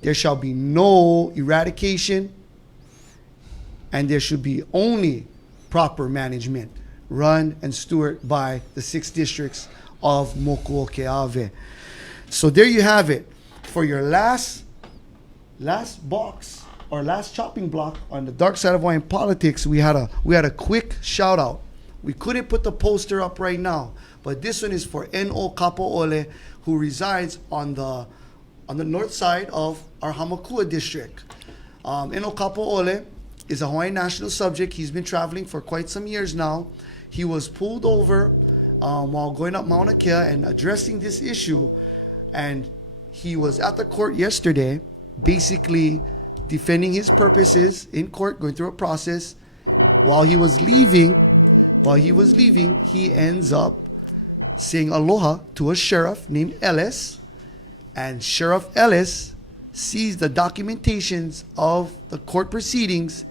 There shall be no eradication, and there should be only proper management run and stewarded by the 6 districts of Moku'okeawe. So there you have it. For your last box or last chopping block on the Dark Side of Hawaiian Politics, we had a quick shout out. We couldn't put the poster up right now, but this one is for N.O. Kapo'ole, who resides on the north side of our Hamakua district. N.O. Kapo'ole is a Hawaiian national subject. He's been traveling for quite some years now. He was pulled over while going up Mauna Kea and addressing this issue, and he was at the court yesterday, basically defending his purposes in court, going through a process. While he was leaving, he ends up saying aloha to a sheriff named Ellis, and Sheriff Ellis sees the documentations of the court proceedings.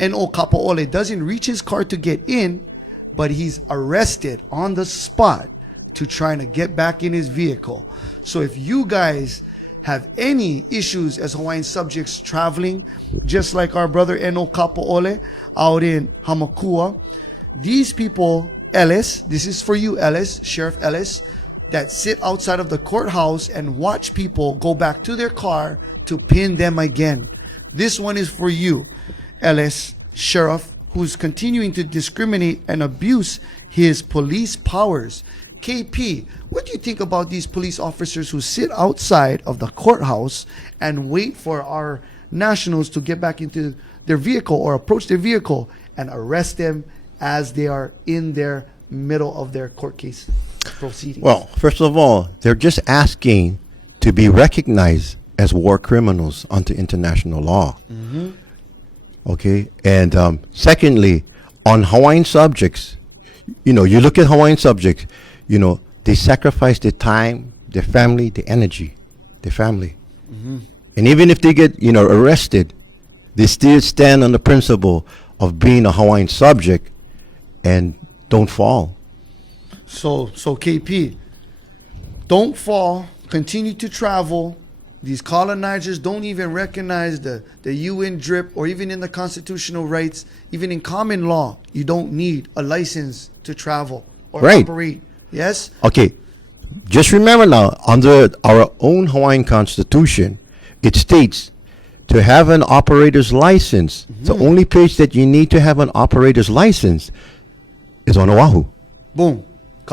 N.O. Kapo'ole doesn't reach his car to get in, but he's arrested on the spot to try to get back in his vehicle. So if you guys have any issues as Hawaiian subjects traveling, just like our brother N.O. Kapo'ole out in Hamakua, these people, Ellis, this is for you, Ellis, Sheriff Ellis, that sit outside of the courthouse and watch people go back to their car to pin them again. This one is for you, Ellis, Sheriff, who's continuing to discriminate and abuse his police powers. KP, what do you think about these police officers who sit outside of the courthouse and wait for our nationals to get back into their vehicle or approach their vehicle and arrest them as they are in their middle of their court case proceedings? Well, first of all, they're just asking to be recognized as war criminals under international law. Mm-hmm. Okay, and secondly, on Hawaiian subjects, you look at Hawaiian subjects, they sacrifice their time, their family, their energy, their family. Mm-hmm. And even if they get, arrested, they still stand on the principle of being a Hawaiian subject and don't fall. So KP, don't fall, continue to travel, These colonizers don't even recognize the UN drip, or even in the constitutional rights, even in common law, you don't need a license to travel or Right. operate. Yes? Okay, just remember now, under our own Hawaiian Constitution, it states to have an operator's license. The only place that you need to have an operator's license is on Oahu, Boom.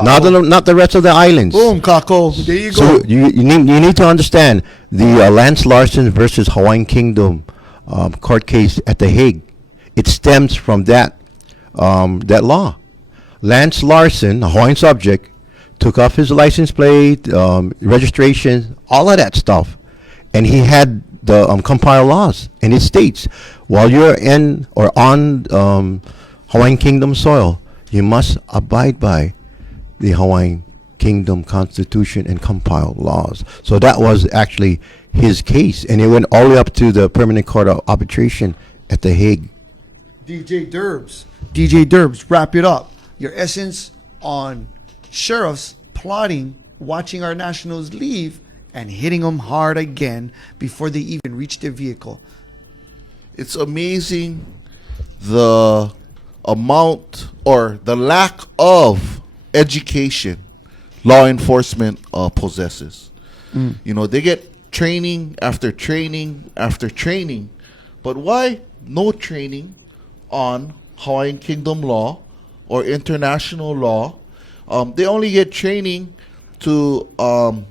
not the rest of the islands. Boom, Kako. There you So go. you need to understand the Lance Larson versus Hawaiian Kingdom court case at The Hague. It stems from that law. Lance Larson, a Hawaiian subject, took off his license plate, registration, all of that stuff, and he had the compiled laws, and it states while you're in or on Hawaiian Kingdom soil, you must abide by the Hawaiian Kingdom Constitution and compiled laws. So that was actually his case, and it went all the way up to the Permanent Court of Arbitration at The Hague. DJ Derbs, wrap it up. Your essence on sheriffs plotting, watching our nationals leave, and hitting them hard again before they even reach their vehicle. It's amazing the amount or the lack of education law enforcement possesses. You know, they get training after training after training, but why no training on Hawaiian Kingdom law or international law? They only get training to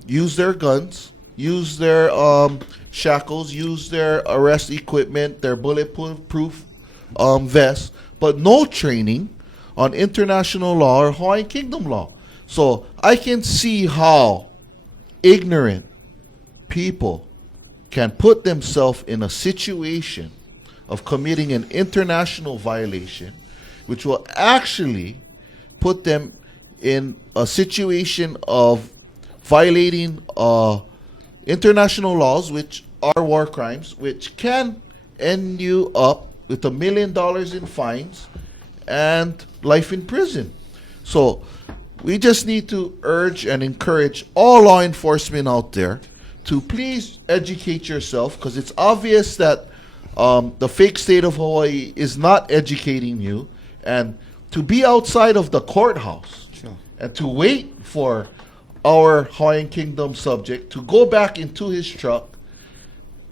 use their guns, use their shackles, use their arrest equipment, their bulletproof vests, but no training on international law or Hawaiian Kingdom law. So I can see how ignorant people can put themselves in a situation of committing an international violation, which will actually put them in a situation of violating international laws, which are war crimes, which can end you up with $1 million in fines and life in prison. So we just need to urge and encourage all law enforcement out there to please educate yourself, because it's obvious that the fake state of Hawaii is not educating you, and to be outside of the courthouse and to wait for our Hawaiian Kingdom subject to go back into his truck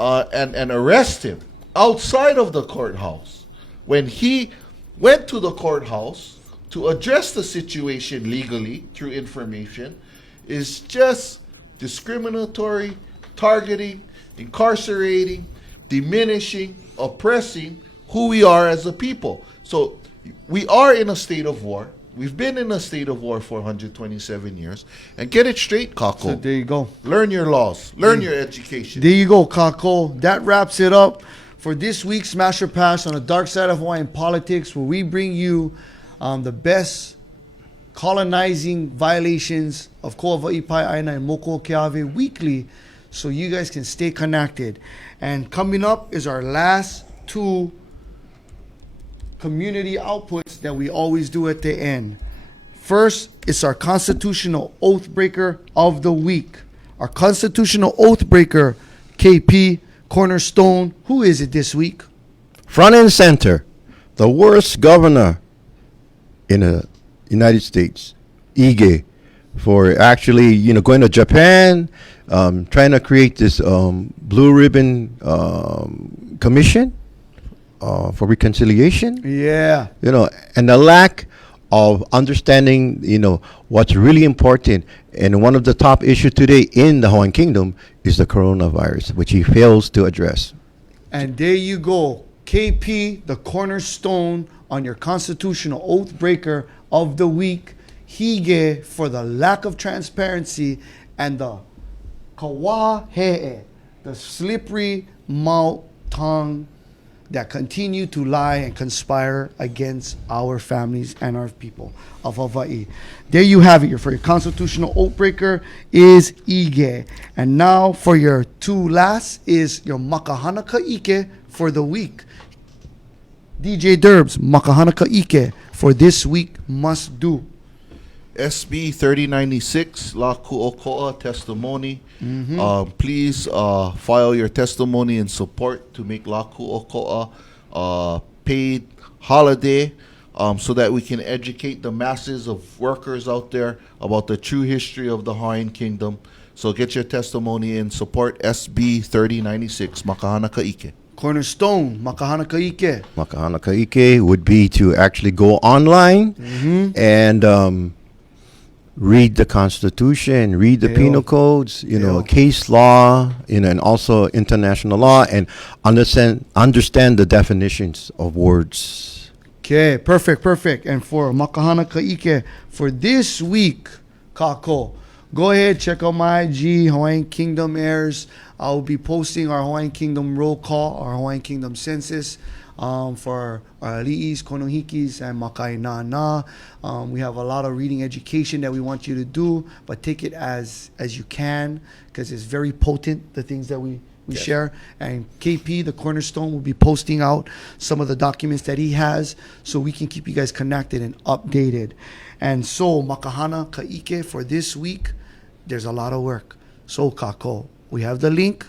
and arrest him outside of the courthouse when he went to the courthouse to address the situation legally through information is just discriminatory, targeting, incarcerating, diminishing, oppressing who we are as a people. So we are in a state of war. We've been in a state of war for 127 years. And get it straight, Kako. So there you go. Learn your laws. Learn your education. There you go, Kako. That wraps it up for this week's Smash or Pass on the Dark Side of Hawaiian Politics, where we bring you the best colonizing violations of Ko Hawaii Aina and Moko Keawe weekly, so you guys can stay connected. And coming up is our last two community outputs that we always do at the end. First, it's our constitutional oath breaker of the week. Our constitutional oath breaker, KP Cornerstone. Who is it this week? Front and center, the worst governor in the United States, Ige, for actually, going to Japan, trying to create this blue ribbon commission for reconciliation. Yeah. And the lack of understanding, what's really important. And one of the top issues today in the Hawaiian Kingdom is the coronavirus, which he fails to address. And there you go. KP, the cornerstone on your constitutional oath breaker of the week. Hige for the lack of transparency, and the kawahe'e, the slippery mouth tongue that continue to lie and conspire against our families and our people of Hawaii. There you have it. For your constitutional oath breaker is Ige. And now for your two last is your makahana ka'ike for the week. DJ Derbs, makahana ka'ike for this week must do. SB 3096, La Ku'oko'a testimony. Please file your testimony in support to make La Ku'oko'a paid holiday, so that we can educate the masses of workers out there about the true history of the Hawaiian Kingdom. So get your testimony in support SB 3096. Makahana ka'ike. Cornerstone, makahana ka'ike. Makahana ka'ike would be to actually go online and read the Constitution, read the penal codes, case law, and also international law, and understand the definitions of words. Okay, perfect. And for makahana ka'ike for this week, kako, go ahead, check out my IG, Hawaiian Kingdom Airs. I'll be posting our Hawaiian Kingdom roll call, our Hawaiian Kingdom census for our ali'is, konohikis, and makai na. We have a lot of reading education that we want you to do, but take it as you can, because it's very potent, the things that we share. And KP, the Cornerstone, will be posting out some of the documents that he has so we can keep you guys connected and updated. And so, makahana ka'ike for this week, there's a lot of work. So, kako, we have the link.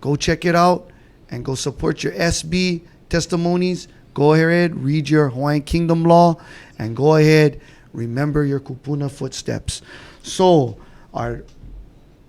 Go check it out and go support your SB testimonies. Go ahead, read your Hawaiian Kingdom law, and go ahead, remember your kupuna footsteps. So, our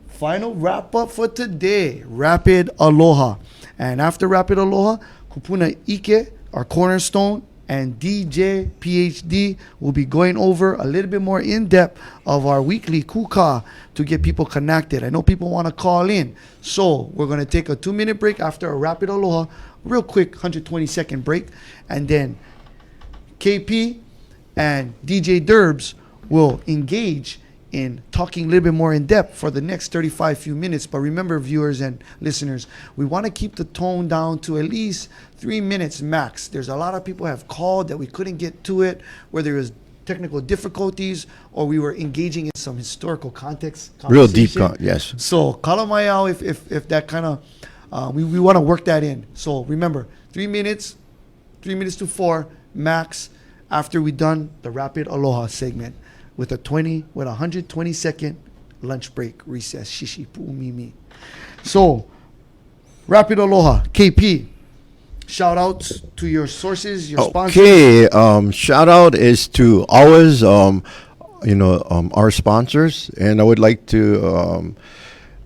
final wrap up for today, Rapid Aloha. And after Rapid Aloha, Kupuna Ike, our Cornerstone, and DJ PhD will be going over a little bit more in depth of our weekly kuka to get people connected. I know people want to call in, so we're going to take a 2-minute break after a Rapid Aloha, real quick 120-second break, and then KP and DJ Derbs will engage in talking a little bit more in depth for the next 35 few minutes. But remember, viewers and listeners, we want to keep the tone down to at least 3 minutes max. There's a lot of people have called that we couldn't get to it, whether it was technical difficulties or we were engaging in some historical context. Real deep, yes. So kalamayao, if that kind of, we want to work that in. So remember, 3 minutes to 4 max after we done the Rapid Aloha segment with a 120-second lunch break recess. Shishi pu'umimi. So, Rapid Aloha, KP. Shout outs to your sources, your sponsors. Okay, shout out is to always, our sponsors, and I would like to,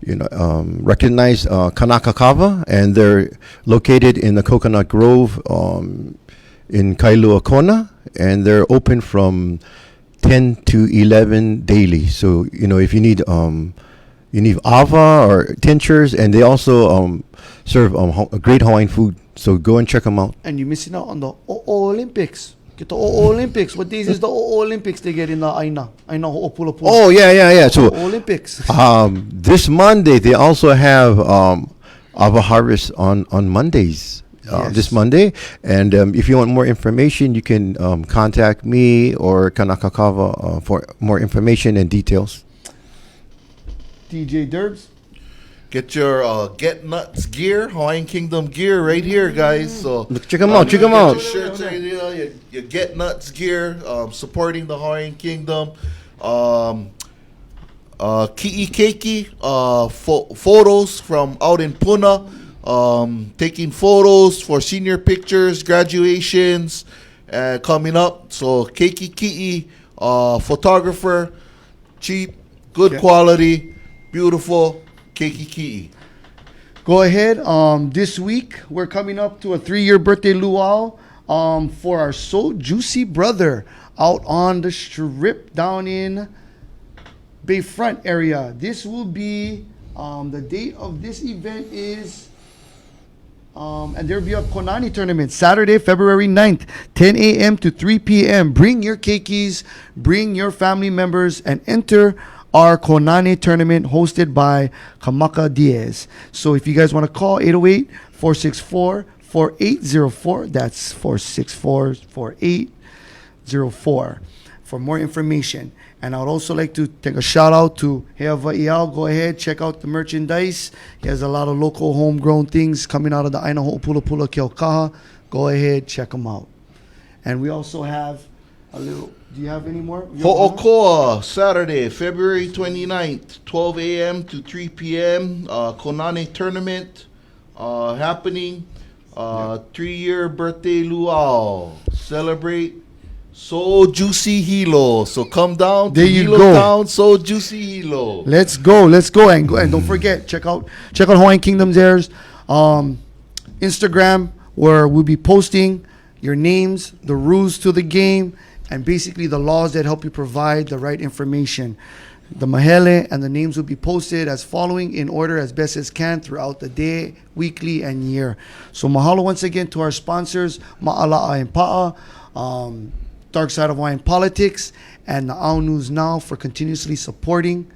recognize Kanaka Kava, and they're located in the Coconut Grove in Kailua Kona, and they're open from 10 to 11 daily. So, if you need ava or tinctures, and they also serve great Hawaiian food. So go and check them out. And you're missing out on the O'o Olympics. Get the O'o Olympics. What days is the O'o Olympics they get in the Aina? Aina Ho'opula Pula. Oh, yeah. So Olympics. this Monday, they also have ava harvest on Mondays. Yes. This Monday, and if you want more information, you can contact me or Kanaka Kava for more information and details. DJ Derbs, Get your Get Nuts gear, Hawaiian Kingdom gear right here, guys. So check them out. Get your shirts right here, your Get Nuts gear, supporting the Hawaiian Kingdom. Ki'i Keiki, photos from out in Puna. Taking photos for senior pictures, graduations coming up. So Keiki Ki'i, photographer, cheap, good quality, beautiful, Keiki Ki'i. go ahead. This week we're coming up to a 3-year birthday luau for our So Juicy brother out on the strip down in Bayfront area. This will be the date of this event is. And there'll be a Konani tournament Saturday, February 9th, 10 a.m. to 3 p.m. Bring your keikis, bring your family members, and enter our Konani tournament hosted by Kamaka Diaz. So if you guys want to call 808-464-4804, that's 464-4804 for more information. And I would also like to take a shout out to Heavai'ao. Go ahead, check out the merchandise. He has a lot of local homegrown things coming out of the Aina Ho'opula Pula Keokaha. Go ahead, check them out. And we also have a little. Do you have any more? Ho'okoa, Saturday, February 29th, 12 a.m. to 3 p.m. Konane tournament happening. 3-year birthday luau. Celebrate So Juicy Hilo. So come down to There you Hilo go. Town, So Juicy Hilo. Let's go, and don't forget, check out Hawaiian Kingdom's theirs Instagram, where we'll be posting your names, the rules to the game, and basically the laws that help you provide the right information. The mahele and the names will be posted as following in order as best as can throughout the day, weekly, and year. So mahalo once again to our sponsors, Ma'ala'a and Pa'a, Darkside of Hawaiian Politics, and the Ao News Now for continuously supporting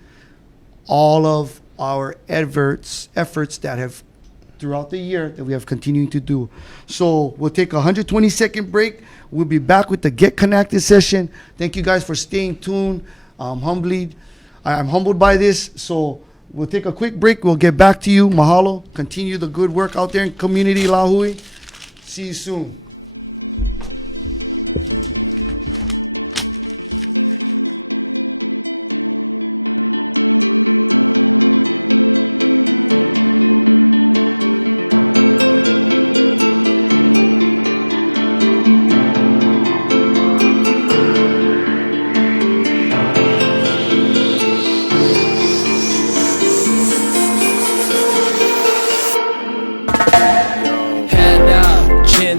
all of our efforts that have throughout the year that we have continued to do. So we'll take a 120-second break. We'll be back with the Get Connected session. Thank you guys for staying tuned. I'm humbled by this. So we'll take a quick break. We'll get back to you. Mahalo. Continue the good work out there in community Lahui. See you soon.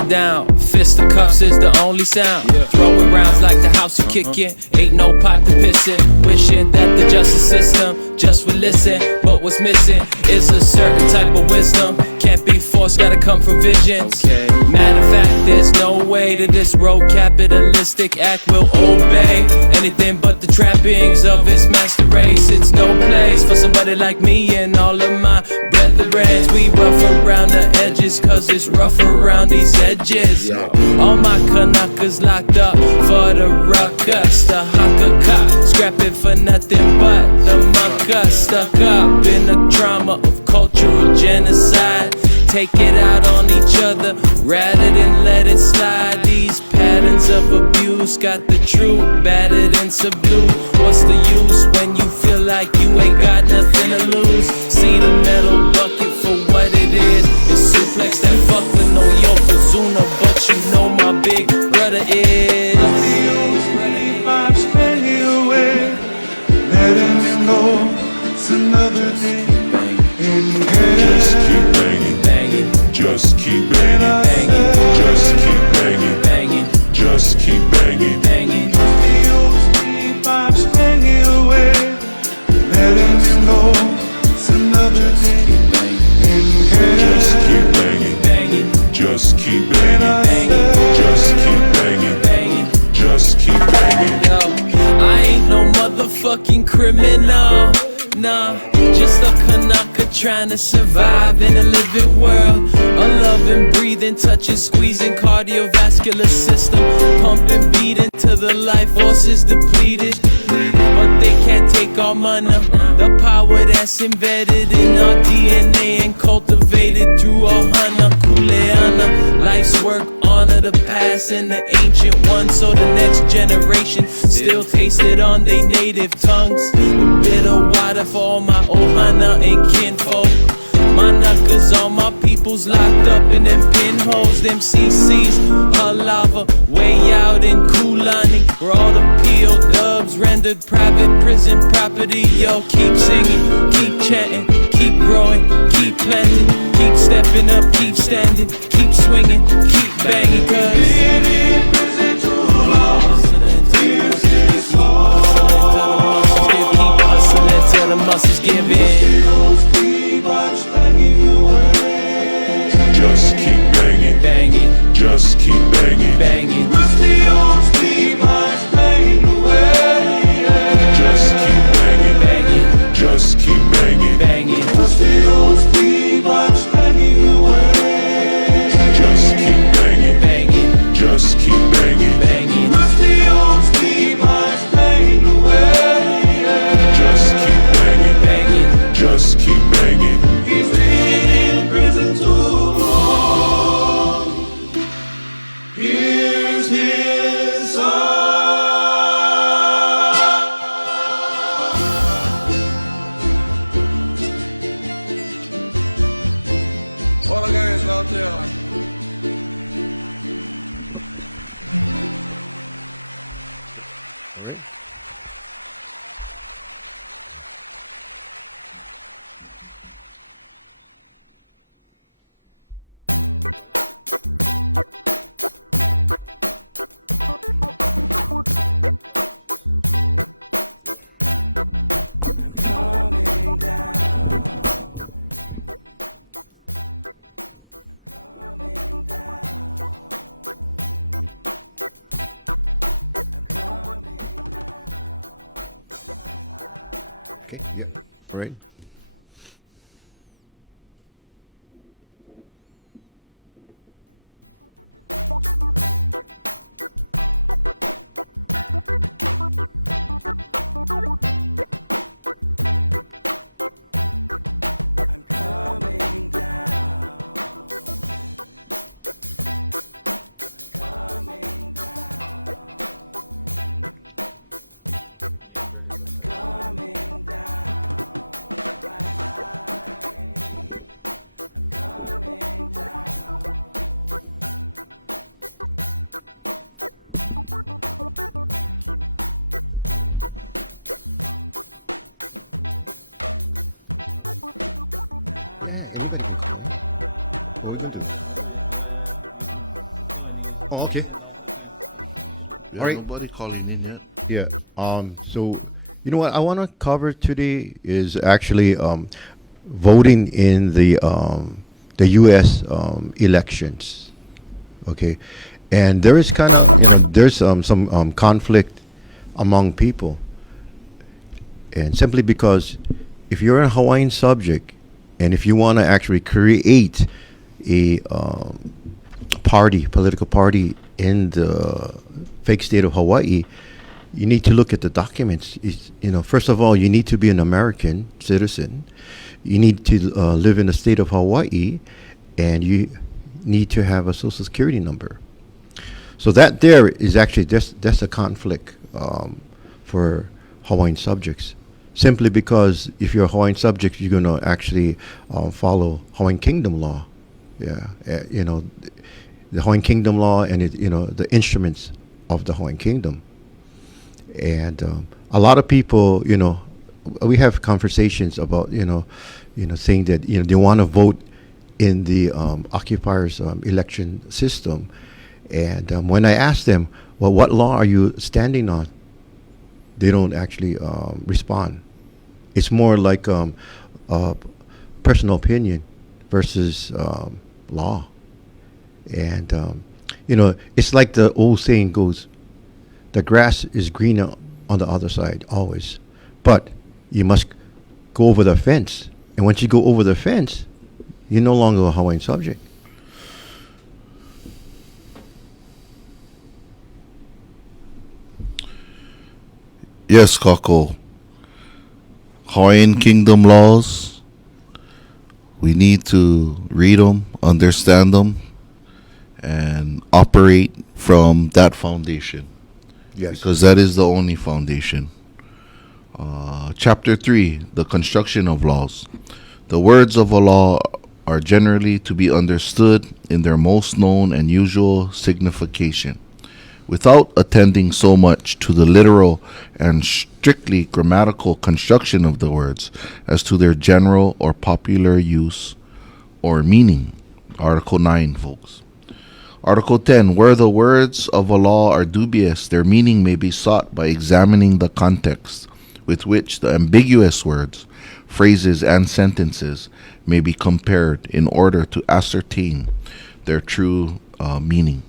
Down, fist of cuffs is the only sound. Throwing rounds like the house you kick in. Ain't no pot to piss in. Wishing that the justice system just would listen. But what's missing is a certain type of wisdom. Can't be forced, gotta come from visions. Matter of fact, there's no way that this road capitalistic act will obey anything but the trappings of its master race. It's no place for somebody like me and all of my brethren. We rough around the edges, cause it's rough around these edges. All my Kanakas locked up for the ruckus. The Hakaka, scrapping for nothing but the mucka. Stuck up in the trauma of cultural genocide. Take it out on each other rather than let it slide. These patterns of abuse got the truth battered and subdued. What's the use when you feel like you ain't got nothing to lose? See the metal bucket for what it is. It's suplex that fuck with no Yokozuna, but you know my big brother is. I'm spending away, letting him go. It's another day. Just keep banging, Banging, just keep banging, banging, just keep banging, banging, just keep banging. banging. I'm spending away, letting him go. It's another day. Just keep banging, Banging, just keep banging, just keep banging, banging. just keep banging. Yo, I ain't no motherfucking criminal. Nah, just a Kanaka trying to survive in a living world. A loving, breathing, touching, squeezing cardiovascular system. Pumping, beating till the life force is depleted. But they can't take our mana. The power that's embedded in our DNA and cultivated through our hana, kuleana. Life's work, honor the past and the ancient ones, so the next generation still taste it on their native tongues. The bitter water for all my ohana and kinfolk. My knuckles, all my peoples locked up in them pinholes. Them CCs, halava, way out in Kulani, where all the PO dubs rendered private prison property. Yo, keep singing, keep chanting, keep growing, keep planting, keep stepping up, keep standing, keep swinging, keep banging, cause Being in prison too long. keep hustling till the muscles give in. Just keep banging, Banging, just keep banging, banging, just keep banging, banging, just keep banging, banging. just keep banging, Banging, just keep banging. Okay, yeah, right. Oh, okay. Yeah, All right. Nobody calling in yet. Yeah. So, you know what I want to cover today is actually voting in the U.S. Elections. Okay, and there is kind of there's some conflict among people, and simply because if you're a Hawaiian subject, and if you want to actually create a political party in the fake state of Hawaii, you need to look at the documents. First of all, you need to be an American citizen. You need to live in the state of Hawaii, and you need to have a social security number. So that there is actually that's a conflict for Hawaiian subjects. Simply because if you're a Hawaiian subject, you're going to actually follow Hawaiian Kingdom law. Yeah, the Hawaiian Kingdom law and the instruments of the Hawaiian Kingdom. And a lot of people, we have conversations about saying that they want to vote in the occupiers election system. And when I ask them, well, what law are you standing on? They don't actually respond. It's more like personal opinion versus law. And it's like the old saying goes, the grass is greener on the other side always, but you must go over the fence. And once you go over the fence, you're no longer a Hawaiian subject. Yes, Kako. Hawaiian Kingdom laws. We need to read them, understand them, and operate from that foundation. Yes. Because that is the only foundation. Chapter 3, the construction of laws. The words of a law are generally to be understood in their most known and usual signification, without attending so much to the literal and strictly grammatical construction of the words as to their general or popular use or meaning. Article 9, folks. Article 10, where the words of a law are dubious, their meaning may be sought by examining the context with which the ambiguous words, phrases, and sentences may be compared in order to ascertain their true meaning.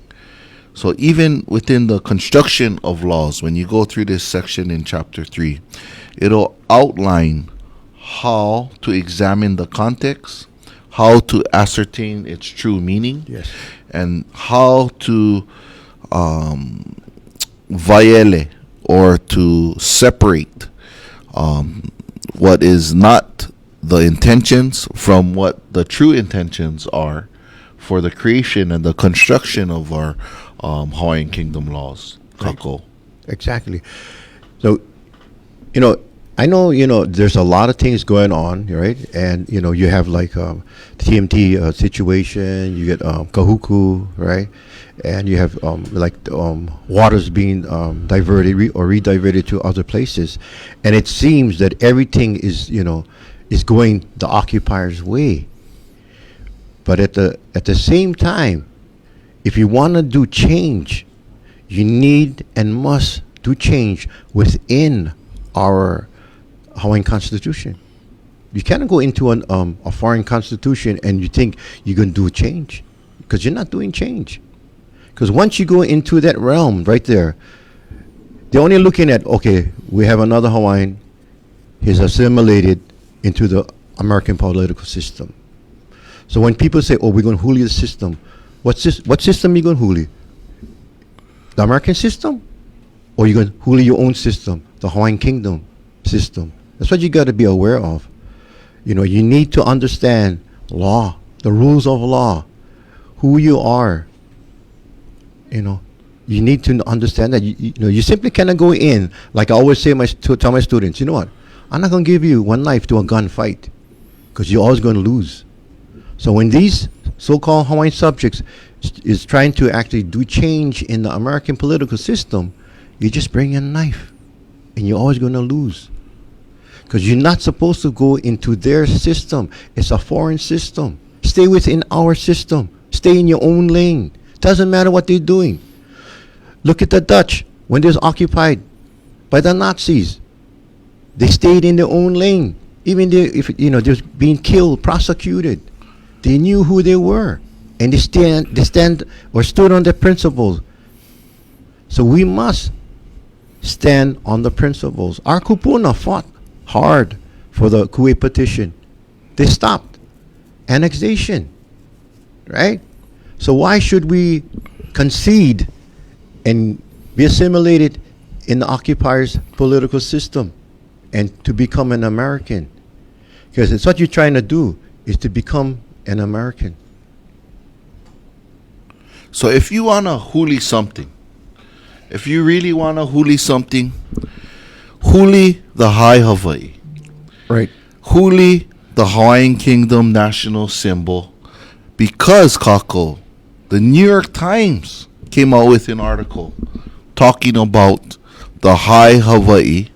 So even within the construction of laws, when you go through this section in chapter 3, it'll outline how to examine the context, how to ascertain its true meaning, Yes. and how to viole or to separate what is not the intentions from what the true intentions are for the creation and the construction of our Hawaiian Kingdom laws. Right. Kako. Exactly. So, I know, there's a lot of things going on, right? And, you have like TMT situation, you get Kahuku, right? And you have waters being diverted or rediverted to other places. And it seems that everything is going the occupiers' way. But at the same time, if you want to do change, you need and must do change within our Hawaiian Constitution. You cannot go into a foreign constitution and you think you're going to do change, because you're not doing change. Because once you go into that realm right there, they're only looking at, okay, we have another Hawaiian, he's assimilated into the American political system. So when people say, oh, we're going to huli the system, what system are you going to huli? The American system? Or you're going to huli your own system, the Hawaiian Kingdom system? That's what you got to be aware of. You need to understand law, the rules of law, who you are. You need to understand that you simply cannot go in, like I always say to tell my students, you know what? I'm not going to give you one life to a gunfight, because you're always going to lose. So when these so-called Hawaiian subjects is trying to actually do change in the American political system, you just bring a knife, and you're always going to lose. Because you're not supposed to go into their system. It's a foreign system. Stay within our system. Stay in your own lane. Doesn't matter what they're doing. Look at the Dutch when they was occupied by the Nazis. They stayed in their own lane. Even if they're being killed, prosecuted, they knew who they were, and they stood on their principles. So we must stand on the principles. Our kupuna fought hard for the Kuwait petition. They stopped annexation, right? So why should we concede and be assimilated in the occupier's political system and to become an American? Because it's what you're trying to do, is to become an American. So if you want to huli something, if you really want to huli something, huli the High Hawaii. Right. Huli the Hawaiian Kingdom national symbol, because, Kako, the New York Times came out with an article talking about the High Hawaii.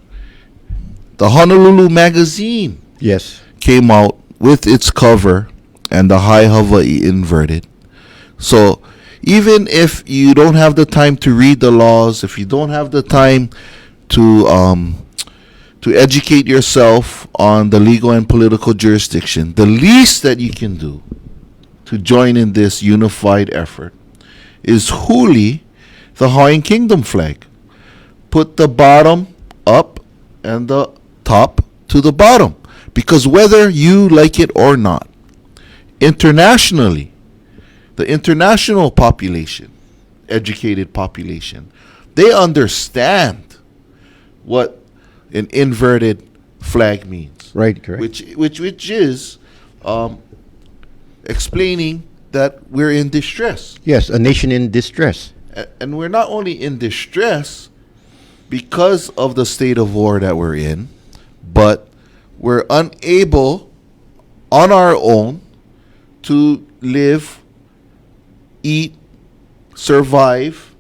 The Honolulu Magazine Yes. came out with its cover and the High Hawaii inverted. So even if you don't have the time to read the laws, if you don't have the time to educate yourself on the legal and political jurisdiction, the least that you can do to join in this unified effort is huli the Hawaiian Kingdom flag. Put the bottom up and the top to the bottom. Because whether you like it or not, internationally, the international population, educated population, they understand what an inverted flag means. Right, correct. Which is explaining that we're in distress. Yes, a nation in distress. And we're not only in distress because of the state of war that we're in, but we're unable on our own to live, eat, survive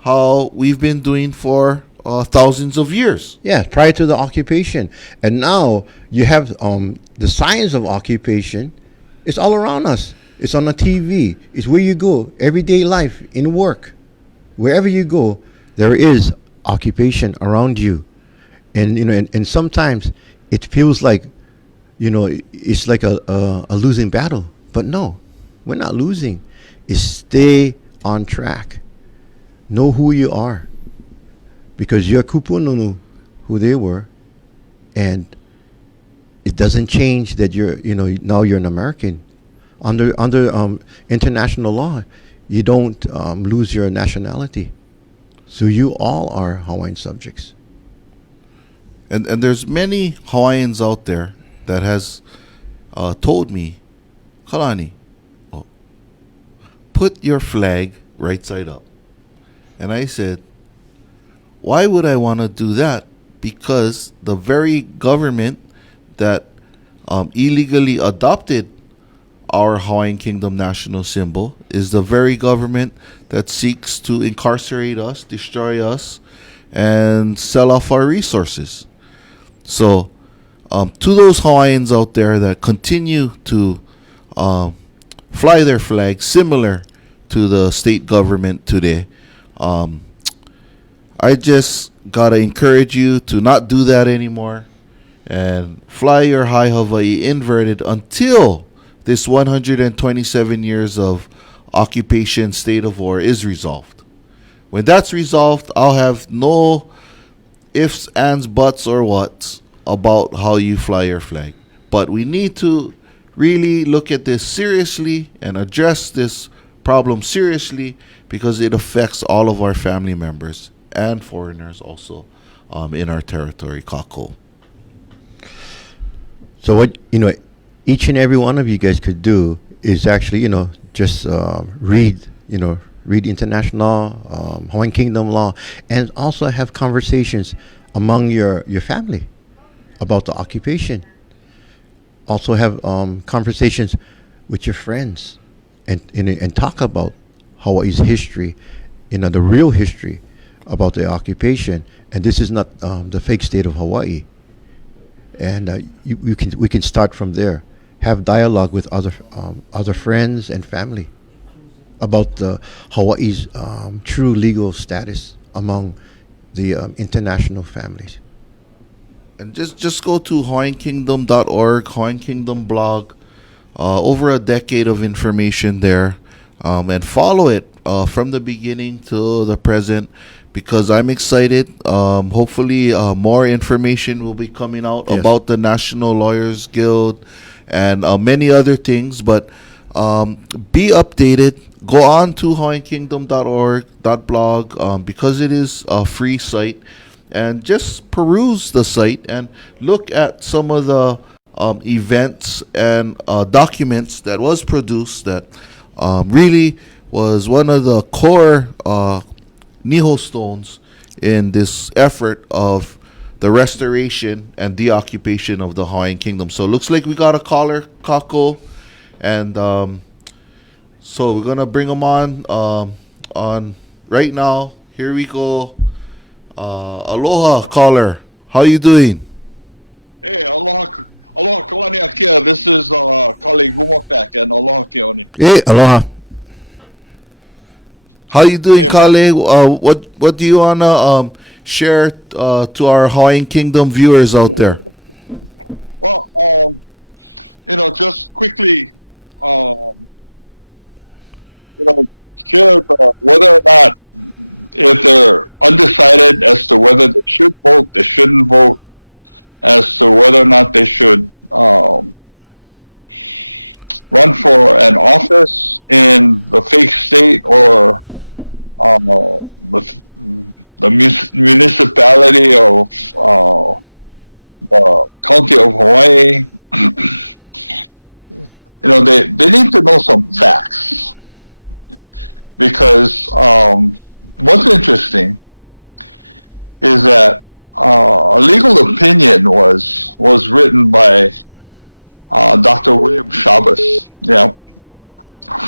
how we've been doing for thousands of years. Yeah, prior to the occupation. And now you have the science of occupation. It's all around us. It's on the TV. It's where you go, everyday life, in work. Wherever you go, there is occupation around you. And and sometimes it feels like, it's like a losing battle. But no, we're not losing. It's stay on track. Know who you are. Because you're kupununu, who they were, and it doesn't change that now you're an American. Under international law, you don't lose your nationality. So you all are Hawaiian subjects. And there's many Hawaiians out there that has told me, Kalani, put your flag right side up. And I said, why would I want to do that because the very government that illegally adopted our Hawaiian Kingdom national symbol is the very government that seeks to incarcerate us, destroy us, and sell off our resources. So, to those Hawaiians out there that continue to fly their flag similar to the state government today, I just gotta encourage you to not do that anymore and fly your high Hawaii inverted until this 127 years of occupation state of war is resolved. When that's resolved, I'll have no ifs, ands, buts, or whats about how you fly your flag. But we need to really look at this seriously and address this problem seriously because it affects all of our family members and foreigners also in our territory, Kako. So what each and every one of you guys could do is actually just read international Hawaiian Kingdom law, and also have conversations among your family about the occupation. Also have conversations with your friends and talk about Hawaii's history, the real history about the occupation. And this is not the fake state of Hawaii. And we can start from there. Have dialogue with other friends and family about Hawaii's true legal status among the international families. And just go to HawaiianKingdom.org, Hawaiian Kingdom blog, over a decade of information there, and follow it from the beginning to the present, because I'm excited. Hopefully more information will be coming out about the National Lawyers Guild and many other things, but be updated. Go on to HawaiianKingdom.org.blog because it is a free site, and just peruse the site and look at some of the events and documents that was produced that really was one of the core Niho stones in this effort of the restoration and deoccupation of the Hawaiian Kingdom. So it looks like we got a caller, Kako, and so we're gonna bring him on right now. Here we go. Aloha, caller. How you doing? Hey, aloha kalani akia. This is Kali Gumapek and aloha keoni. Hey, aloha. How you doing, Hey, Kale? What do you wanna share to our Hawaiian Kingdom viewers out there? Well, just quickly, share whether or not, if they're undecided as to whether they should vote, they shouldn't vote, as to whether or not they should run for an office in the fake state or the municipality of the county of Hawaii. They need to know some facts, because what's interesting is that a legal opinion was written by Dr. William Shabbos,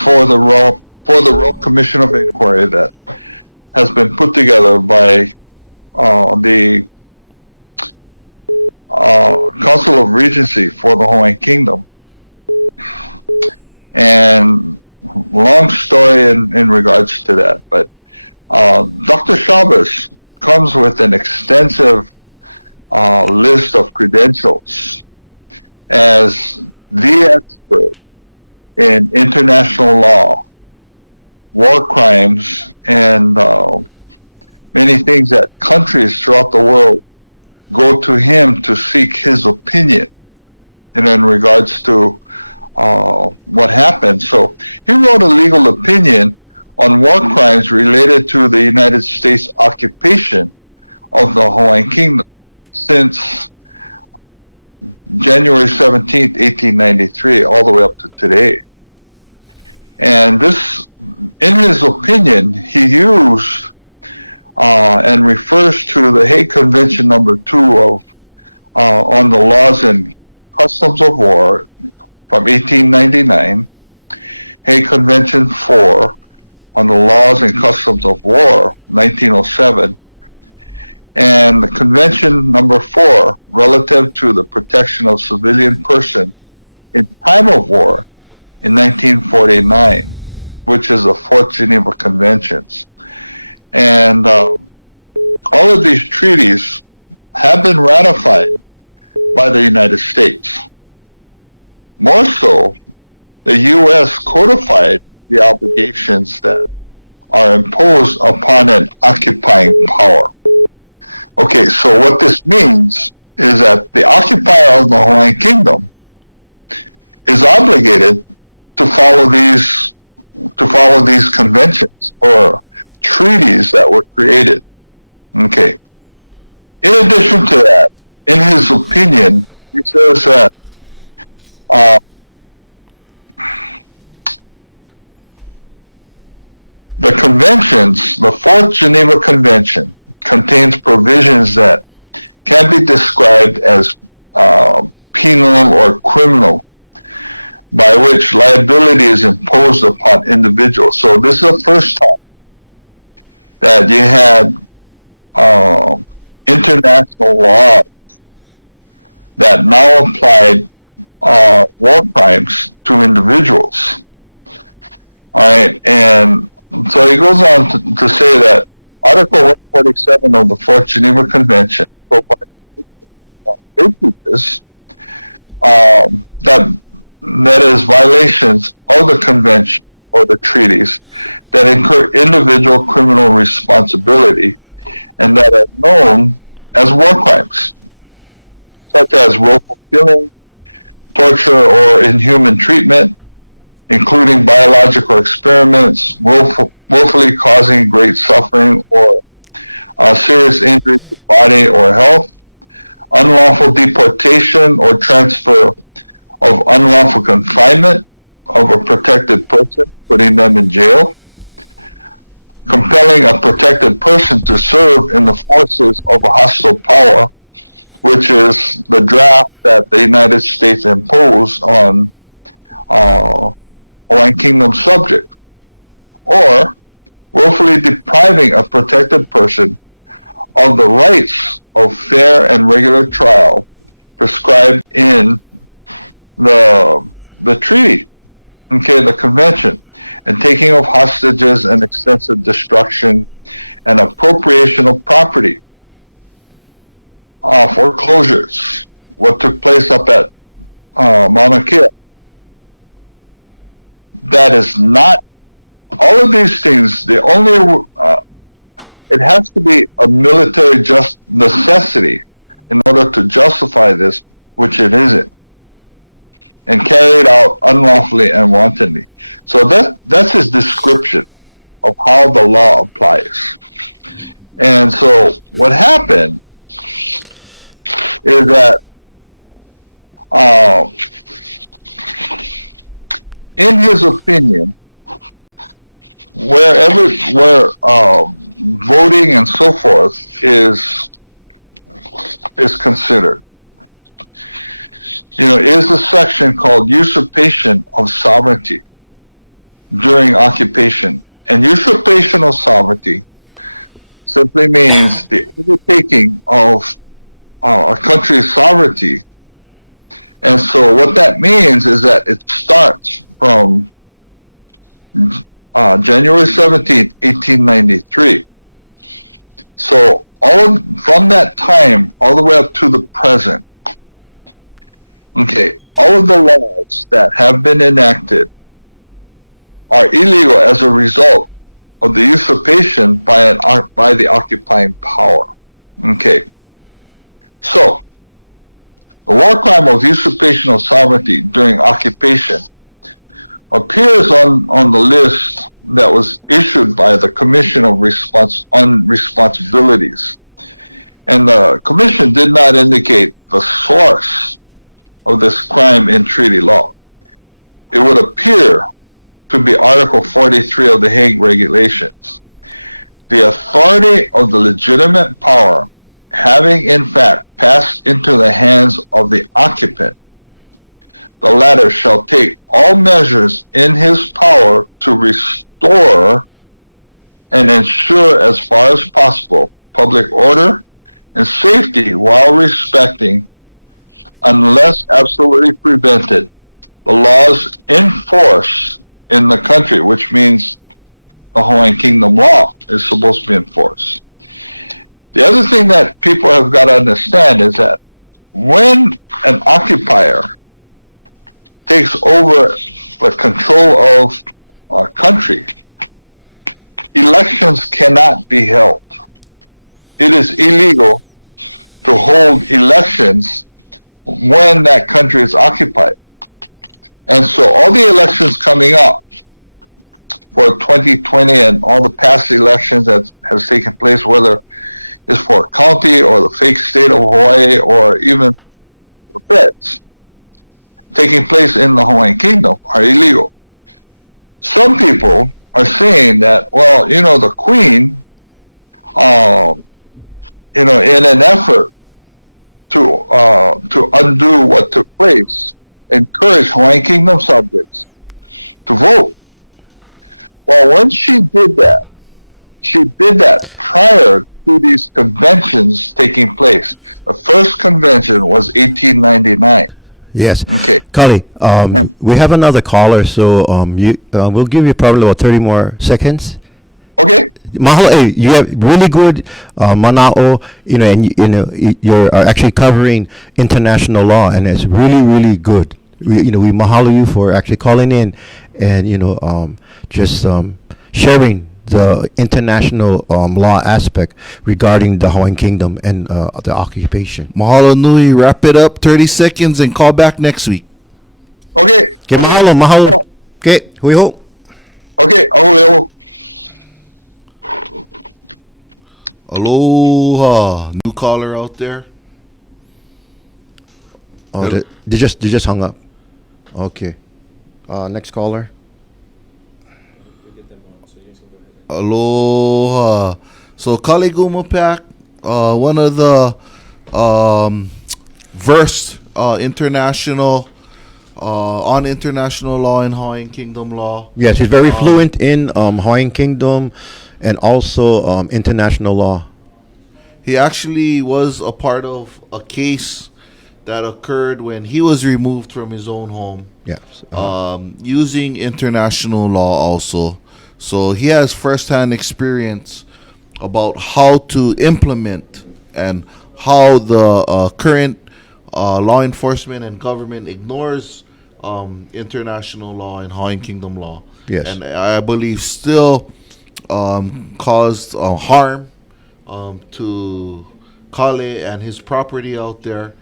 for the Royal Commission of Inquiry that has been put together by the Council of Regency for the Hawaiian Kingdom. And long story in regards to that, but Dr. Shabbos comes with an extensive list of credentials as the expert in international law, war crimes, and many things that countries throughout the world go to him to seek his opinion in regards to what happened. So he wrote a legal opinion on war crimes related to the United States occupation of the Hawaiian Kingdom since January 17th, 1893, all the way up to today. And this, in his opinion, he used and refers to the Hague Convention number 2 of on the laws and customs of war from 1899, Hague Convention 4 on the laws and customs of war 1907, and the Convention number 4 relative to the protection of civilian person in time of war in 1949, which is the Fourth Geneva Conventions. And all of these treaties have been ratified by the United States. More so, the U.S. codified the obligations that are imposed upon an occupying power. Okay, so what this means is that the occupier of the Hawaiian Kingdom is obligated to follow these conventions or treaties that were created. Okay. In addition to that, in his opinion, he says that the conventions, the Fourth Geneva Convention, contains provisions that can be described as penal or criminal, by which liability is imposed upon individuals. So this is the first time that you had international law that now applied war crimes to individuals. All right, and so he goes on to say that Article 147 of the Fourth Geneva Convention provides that is violations of the convention or the treaties that incur individual criminal responsibility and that are known as war crimes, such as willful killing, torture or inhuman treatment, including biological experiments, willfully causing great suffering or serious injury to body or health, unlawful deportation or transfer of unlawful confinement of a protected person, putting them in jail, compelling a protected person to serve in the forces of a hostile power, which is the draft that the United States imposed on Hawaiian Kingdom subject, or willfully depriving a protected person of the rights of fair and regular trial prescribed in the treaty, okay, the convention, and taking of hostages and extensive destruction and appropriation of property, foreclosures, what took place up at Mauna Kea. That is not, all of these things, the only, it has to be a military just necessity in order to justify this, which it isn't, and carried out unlawfully and wantonly. So that's his description of how the law applies. And so what happened is that in his opinion, where voting and so forth is considered, is a section called usurpation of sovereignty during occupation. And usurpation of sovereignty simply means the undertaking of a country's sovereignty. And so what that means is that it starts from January 17th, 1893. So from that time all the way up to the present, okay, all of the laws that have been enacted are illegal as a result of the usurpation by the occupying power. Okay. So, the war crime of usurpation of sovereignty during occupation appears on the list that was issued by the Commission on Responsibilities. And the Commission did not indicate the source of this crime in treaty law. It would appear to be Article 43 of the Hague Regulations. the authority of the legitimate power having in fact passed into the hands of the occupant, the latter shall take all measures in his power to restore and ensure as far as possible public order and safety while respecting, unless absolutely prevented, the laws in force in the country, which means the Hawaiian Kingdom law is supposed to be enforced. The other thing that people have got to understand is that when an occupier takes over the control of our country, elections cannot be held. It is illegal to hold elections when that country is occupied. And so all the elections coming up for 2020 and all the past elections that has taken place, whether it's for county or the fake state of Hawaii or even the feds, taking place in the Hawaiian Kingdom are illegal. Some people are saying that, well, the Queen, in an effort to undo what took place, encouraged Hawaiian Kingdom subjects to vote. Well, when she did that prior to these conventions taking place. The first convention was 1899. Yes. Okay. Kali, we have another caller, so we'll give you probably about 30 more seconds. Okay. Mahalo, hey, you have really good manao, and you're actually covering international law, and it's really, really good. We mahalo you for actually calling in and just sharing the international law aspect regarding the Hawaiian Kingdom and the occupation. Mahalo nui. Wrap it up, 30 seconds, and call back next week. Okay. Okay, mahalo. Okay, hui ho. Okay, Aloha. New caller out there. Oh, they just hung up. Okay. Next caller. Aloha. So Kaliguma Pack, one of the versed international on international law and Hawaiian Kingdom law. Yes, he's very fluent in Hawaiian Kingdom and also international law. He actually was a part of a case that occurred when he was removed from his own home. Yes. Using international law also. So he has firsthand experience about how to implement and how the current law enforcement and government ignores international law and Hawaiian Kingdom law. Yes. And I believe still caused harm to Kale and his property out there.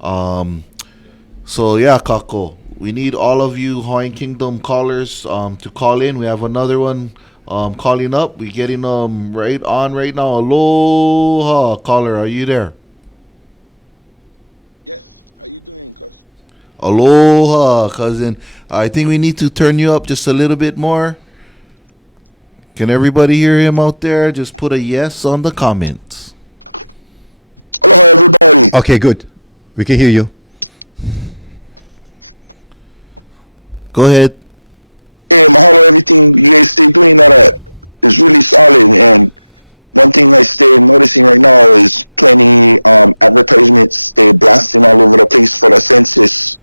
So yeah, Kako, we need all of you Hawaiian Kingdom callers to call in. We have another one calling up. We're getting right on right now. Aloha, caller, are you there? Yes. How you doing, cuz? Aloha, cousin. I think we need to turn you up just a little bit more. Can everybody hear him out there? Just put a yes on the comments. Hello, everybody. Okay, good. We can hear you. Go ahead. Hey, mahalo, everything you guys stay doing that is really solid. And one thing I stay noticing right now is plenty advertisements. They blasting all over the place for the census.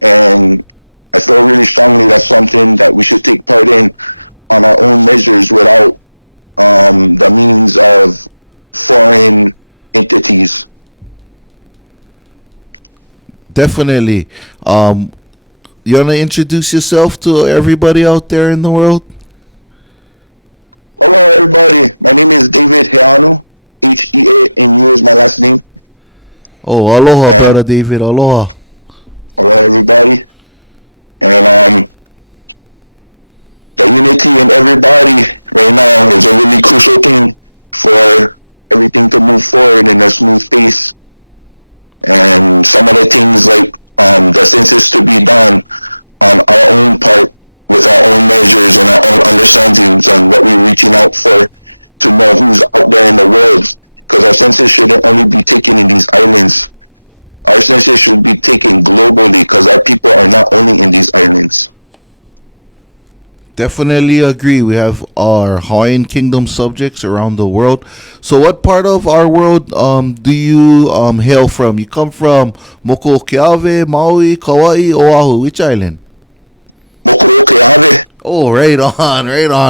And I feel really strongly that's something that we should take part in on our own measures without the means of foreign entities. Definitely. You want to introduce yourself to everybody out there in the world? Hello, everybody. My name is David Heanu. Heanu is my last name. Oh, aloha, brother David. Aloha. Hello, everybody. And the unity in everybody right now is a really crucial thing for everything to move forward in a smooth pace. And some of the things like the census to be done on our own part with our own measures and our own understandings on what we're reaching out for to know who's out there in the world. Because our census shouldn't only be taken in these islands. Our census should be taken globally because our people are not only in these islands. Definitely agree. We have our Hawaiian Kingdom subjects around the world. So, what part of our world do you hail from? You come from Mokokeave, Maui, Kauai, Oahu. Which island? Mokuokeave. Oh, right on,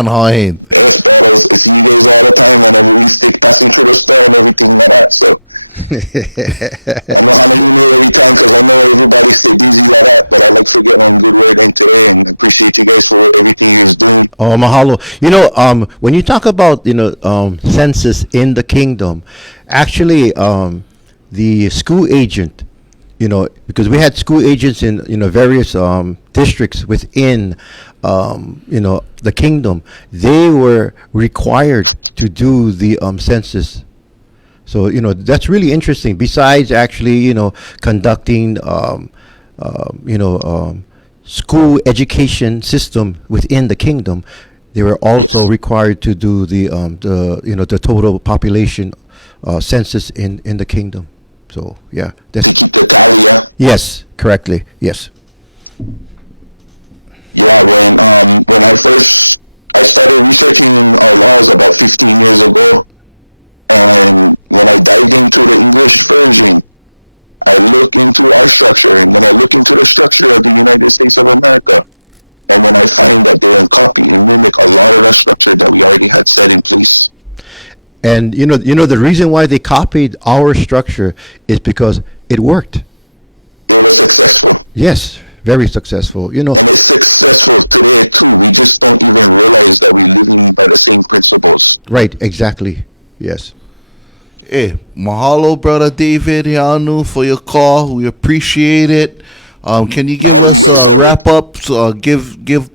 Hawaiian. Yes, battles. I see you guys all the time whenever we stick passing through the store and everything like that. So I know how many you know every time because I know everybody stay busy like that. But I like to get one good word in today and appreciate you guys for everything you guys doing. Oh, mahalo. When you talk about census in the kingdom, actually, the school agent, because we had school agents in various districts within the kingdom, they were required to do the census. So that's really interesting. Besides actually conducting school education system within the kingdom, they were also required to do the total population census in the kingdom. So yeah, To keep the tally, yeah. yes, correctly, yes. Yeah, when I started researching our laws about 15 years ago, and when I dived into the English version, I look into our structure, and when I look into the structure of the United States of America, and when I find that they copy and mimic a lot of the structure that we already had set in place. And the reason why they copied our structure is because it worked. It was successful. Yes, very successful. And it's successful today too. We just don't even realize that we're living by the same principles. Right, exactly. Yes. Hey, mahalo, Brother David Hianu, for your call. We appreciate it. Can you give us a wrap up?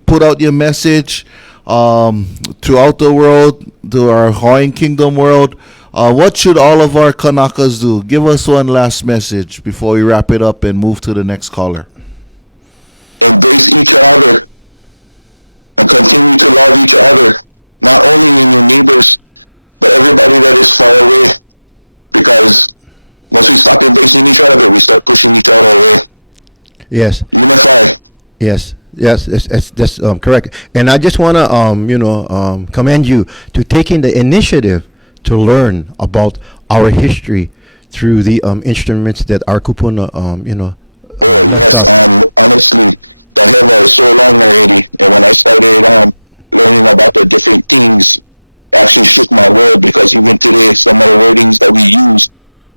Put out your message throughout the world, to our Hawaiian Kingdom world. What should all of our Kanakas do? Give us one last message before we wrap it up and move to the next caller. Embrace each other and continue to love each other, not only in your neighbors, but everybody that is far away. Because once we stop embracing each other, we start pushing each other away. Yes. Unify. Yes. That's correct. And I just want to commend you to taking the initiative to learn about our history through the instruments that our kupuna Oh yes. Honestly, the hell was so long already, and when I started learning about the different things, it actually shook my world, because even today some of the wordings that we use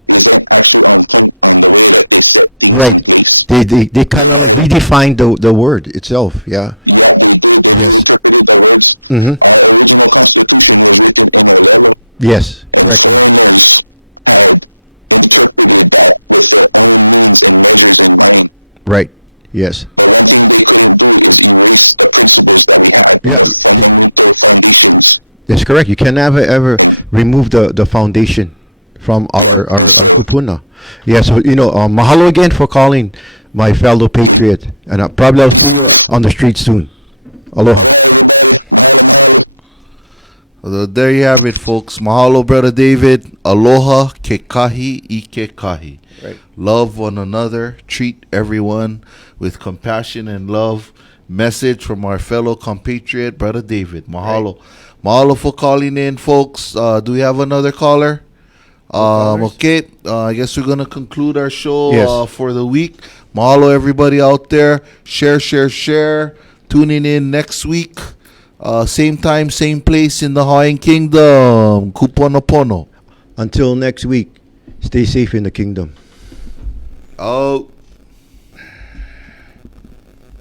isn't actually on point on the way that they set things in place. They kind of redefined the word itself. Yeah. Yeah, they did. They reinterpreted the words. Mm-hmm. Our original constitution was written in Olelo, Yes. and foreigners had interpreted that with their own means and measures in mind. Right. Yes. But one thing they couldn't do is erase the principles that we had, the fundamental foundations. That's correct. You can never ever remove the foundation from our kupuna. Yeah. So mahalo again for calling, my fellow patriot, and probably I'll see you on the street soon. Aloha. Hello, everybody. Mahalo, mahalo. There you have it, folks. Mahalo, Brother David. Aloha, kekahi, ikekahi. Right. Love one another. Treat everyone with compassion and love. Message from our fellow compatriot, Brother David. Mahalo. Right. Mahalo for calling in, folks. Do we have another caller? Okay. I guess we're going to conclude our show for the week. Mahalo, everybody out there. Share. Tuning in next week. Same time, same place in the Hawaiian Kingdom. Kuponopono. Until next week, stay safe in the kingdom. Oh.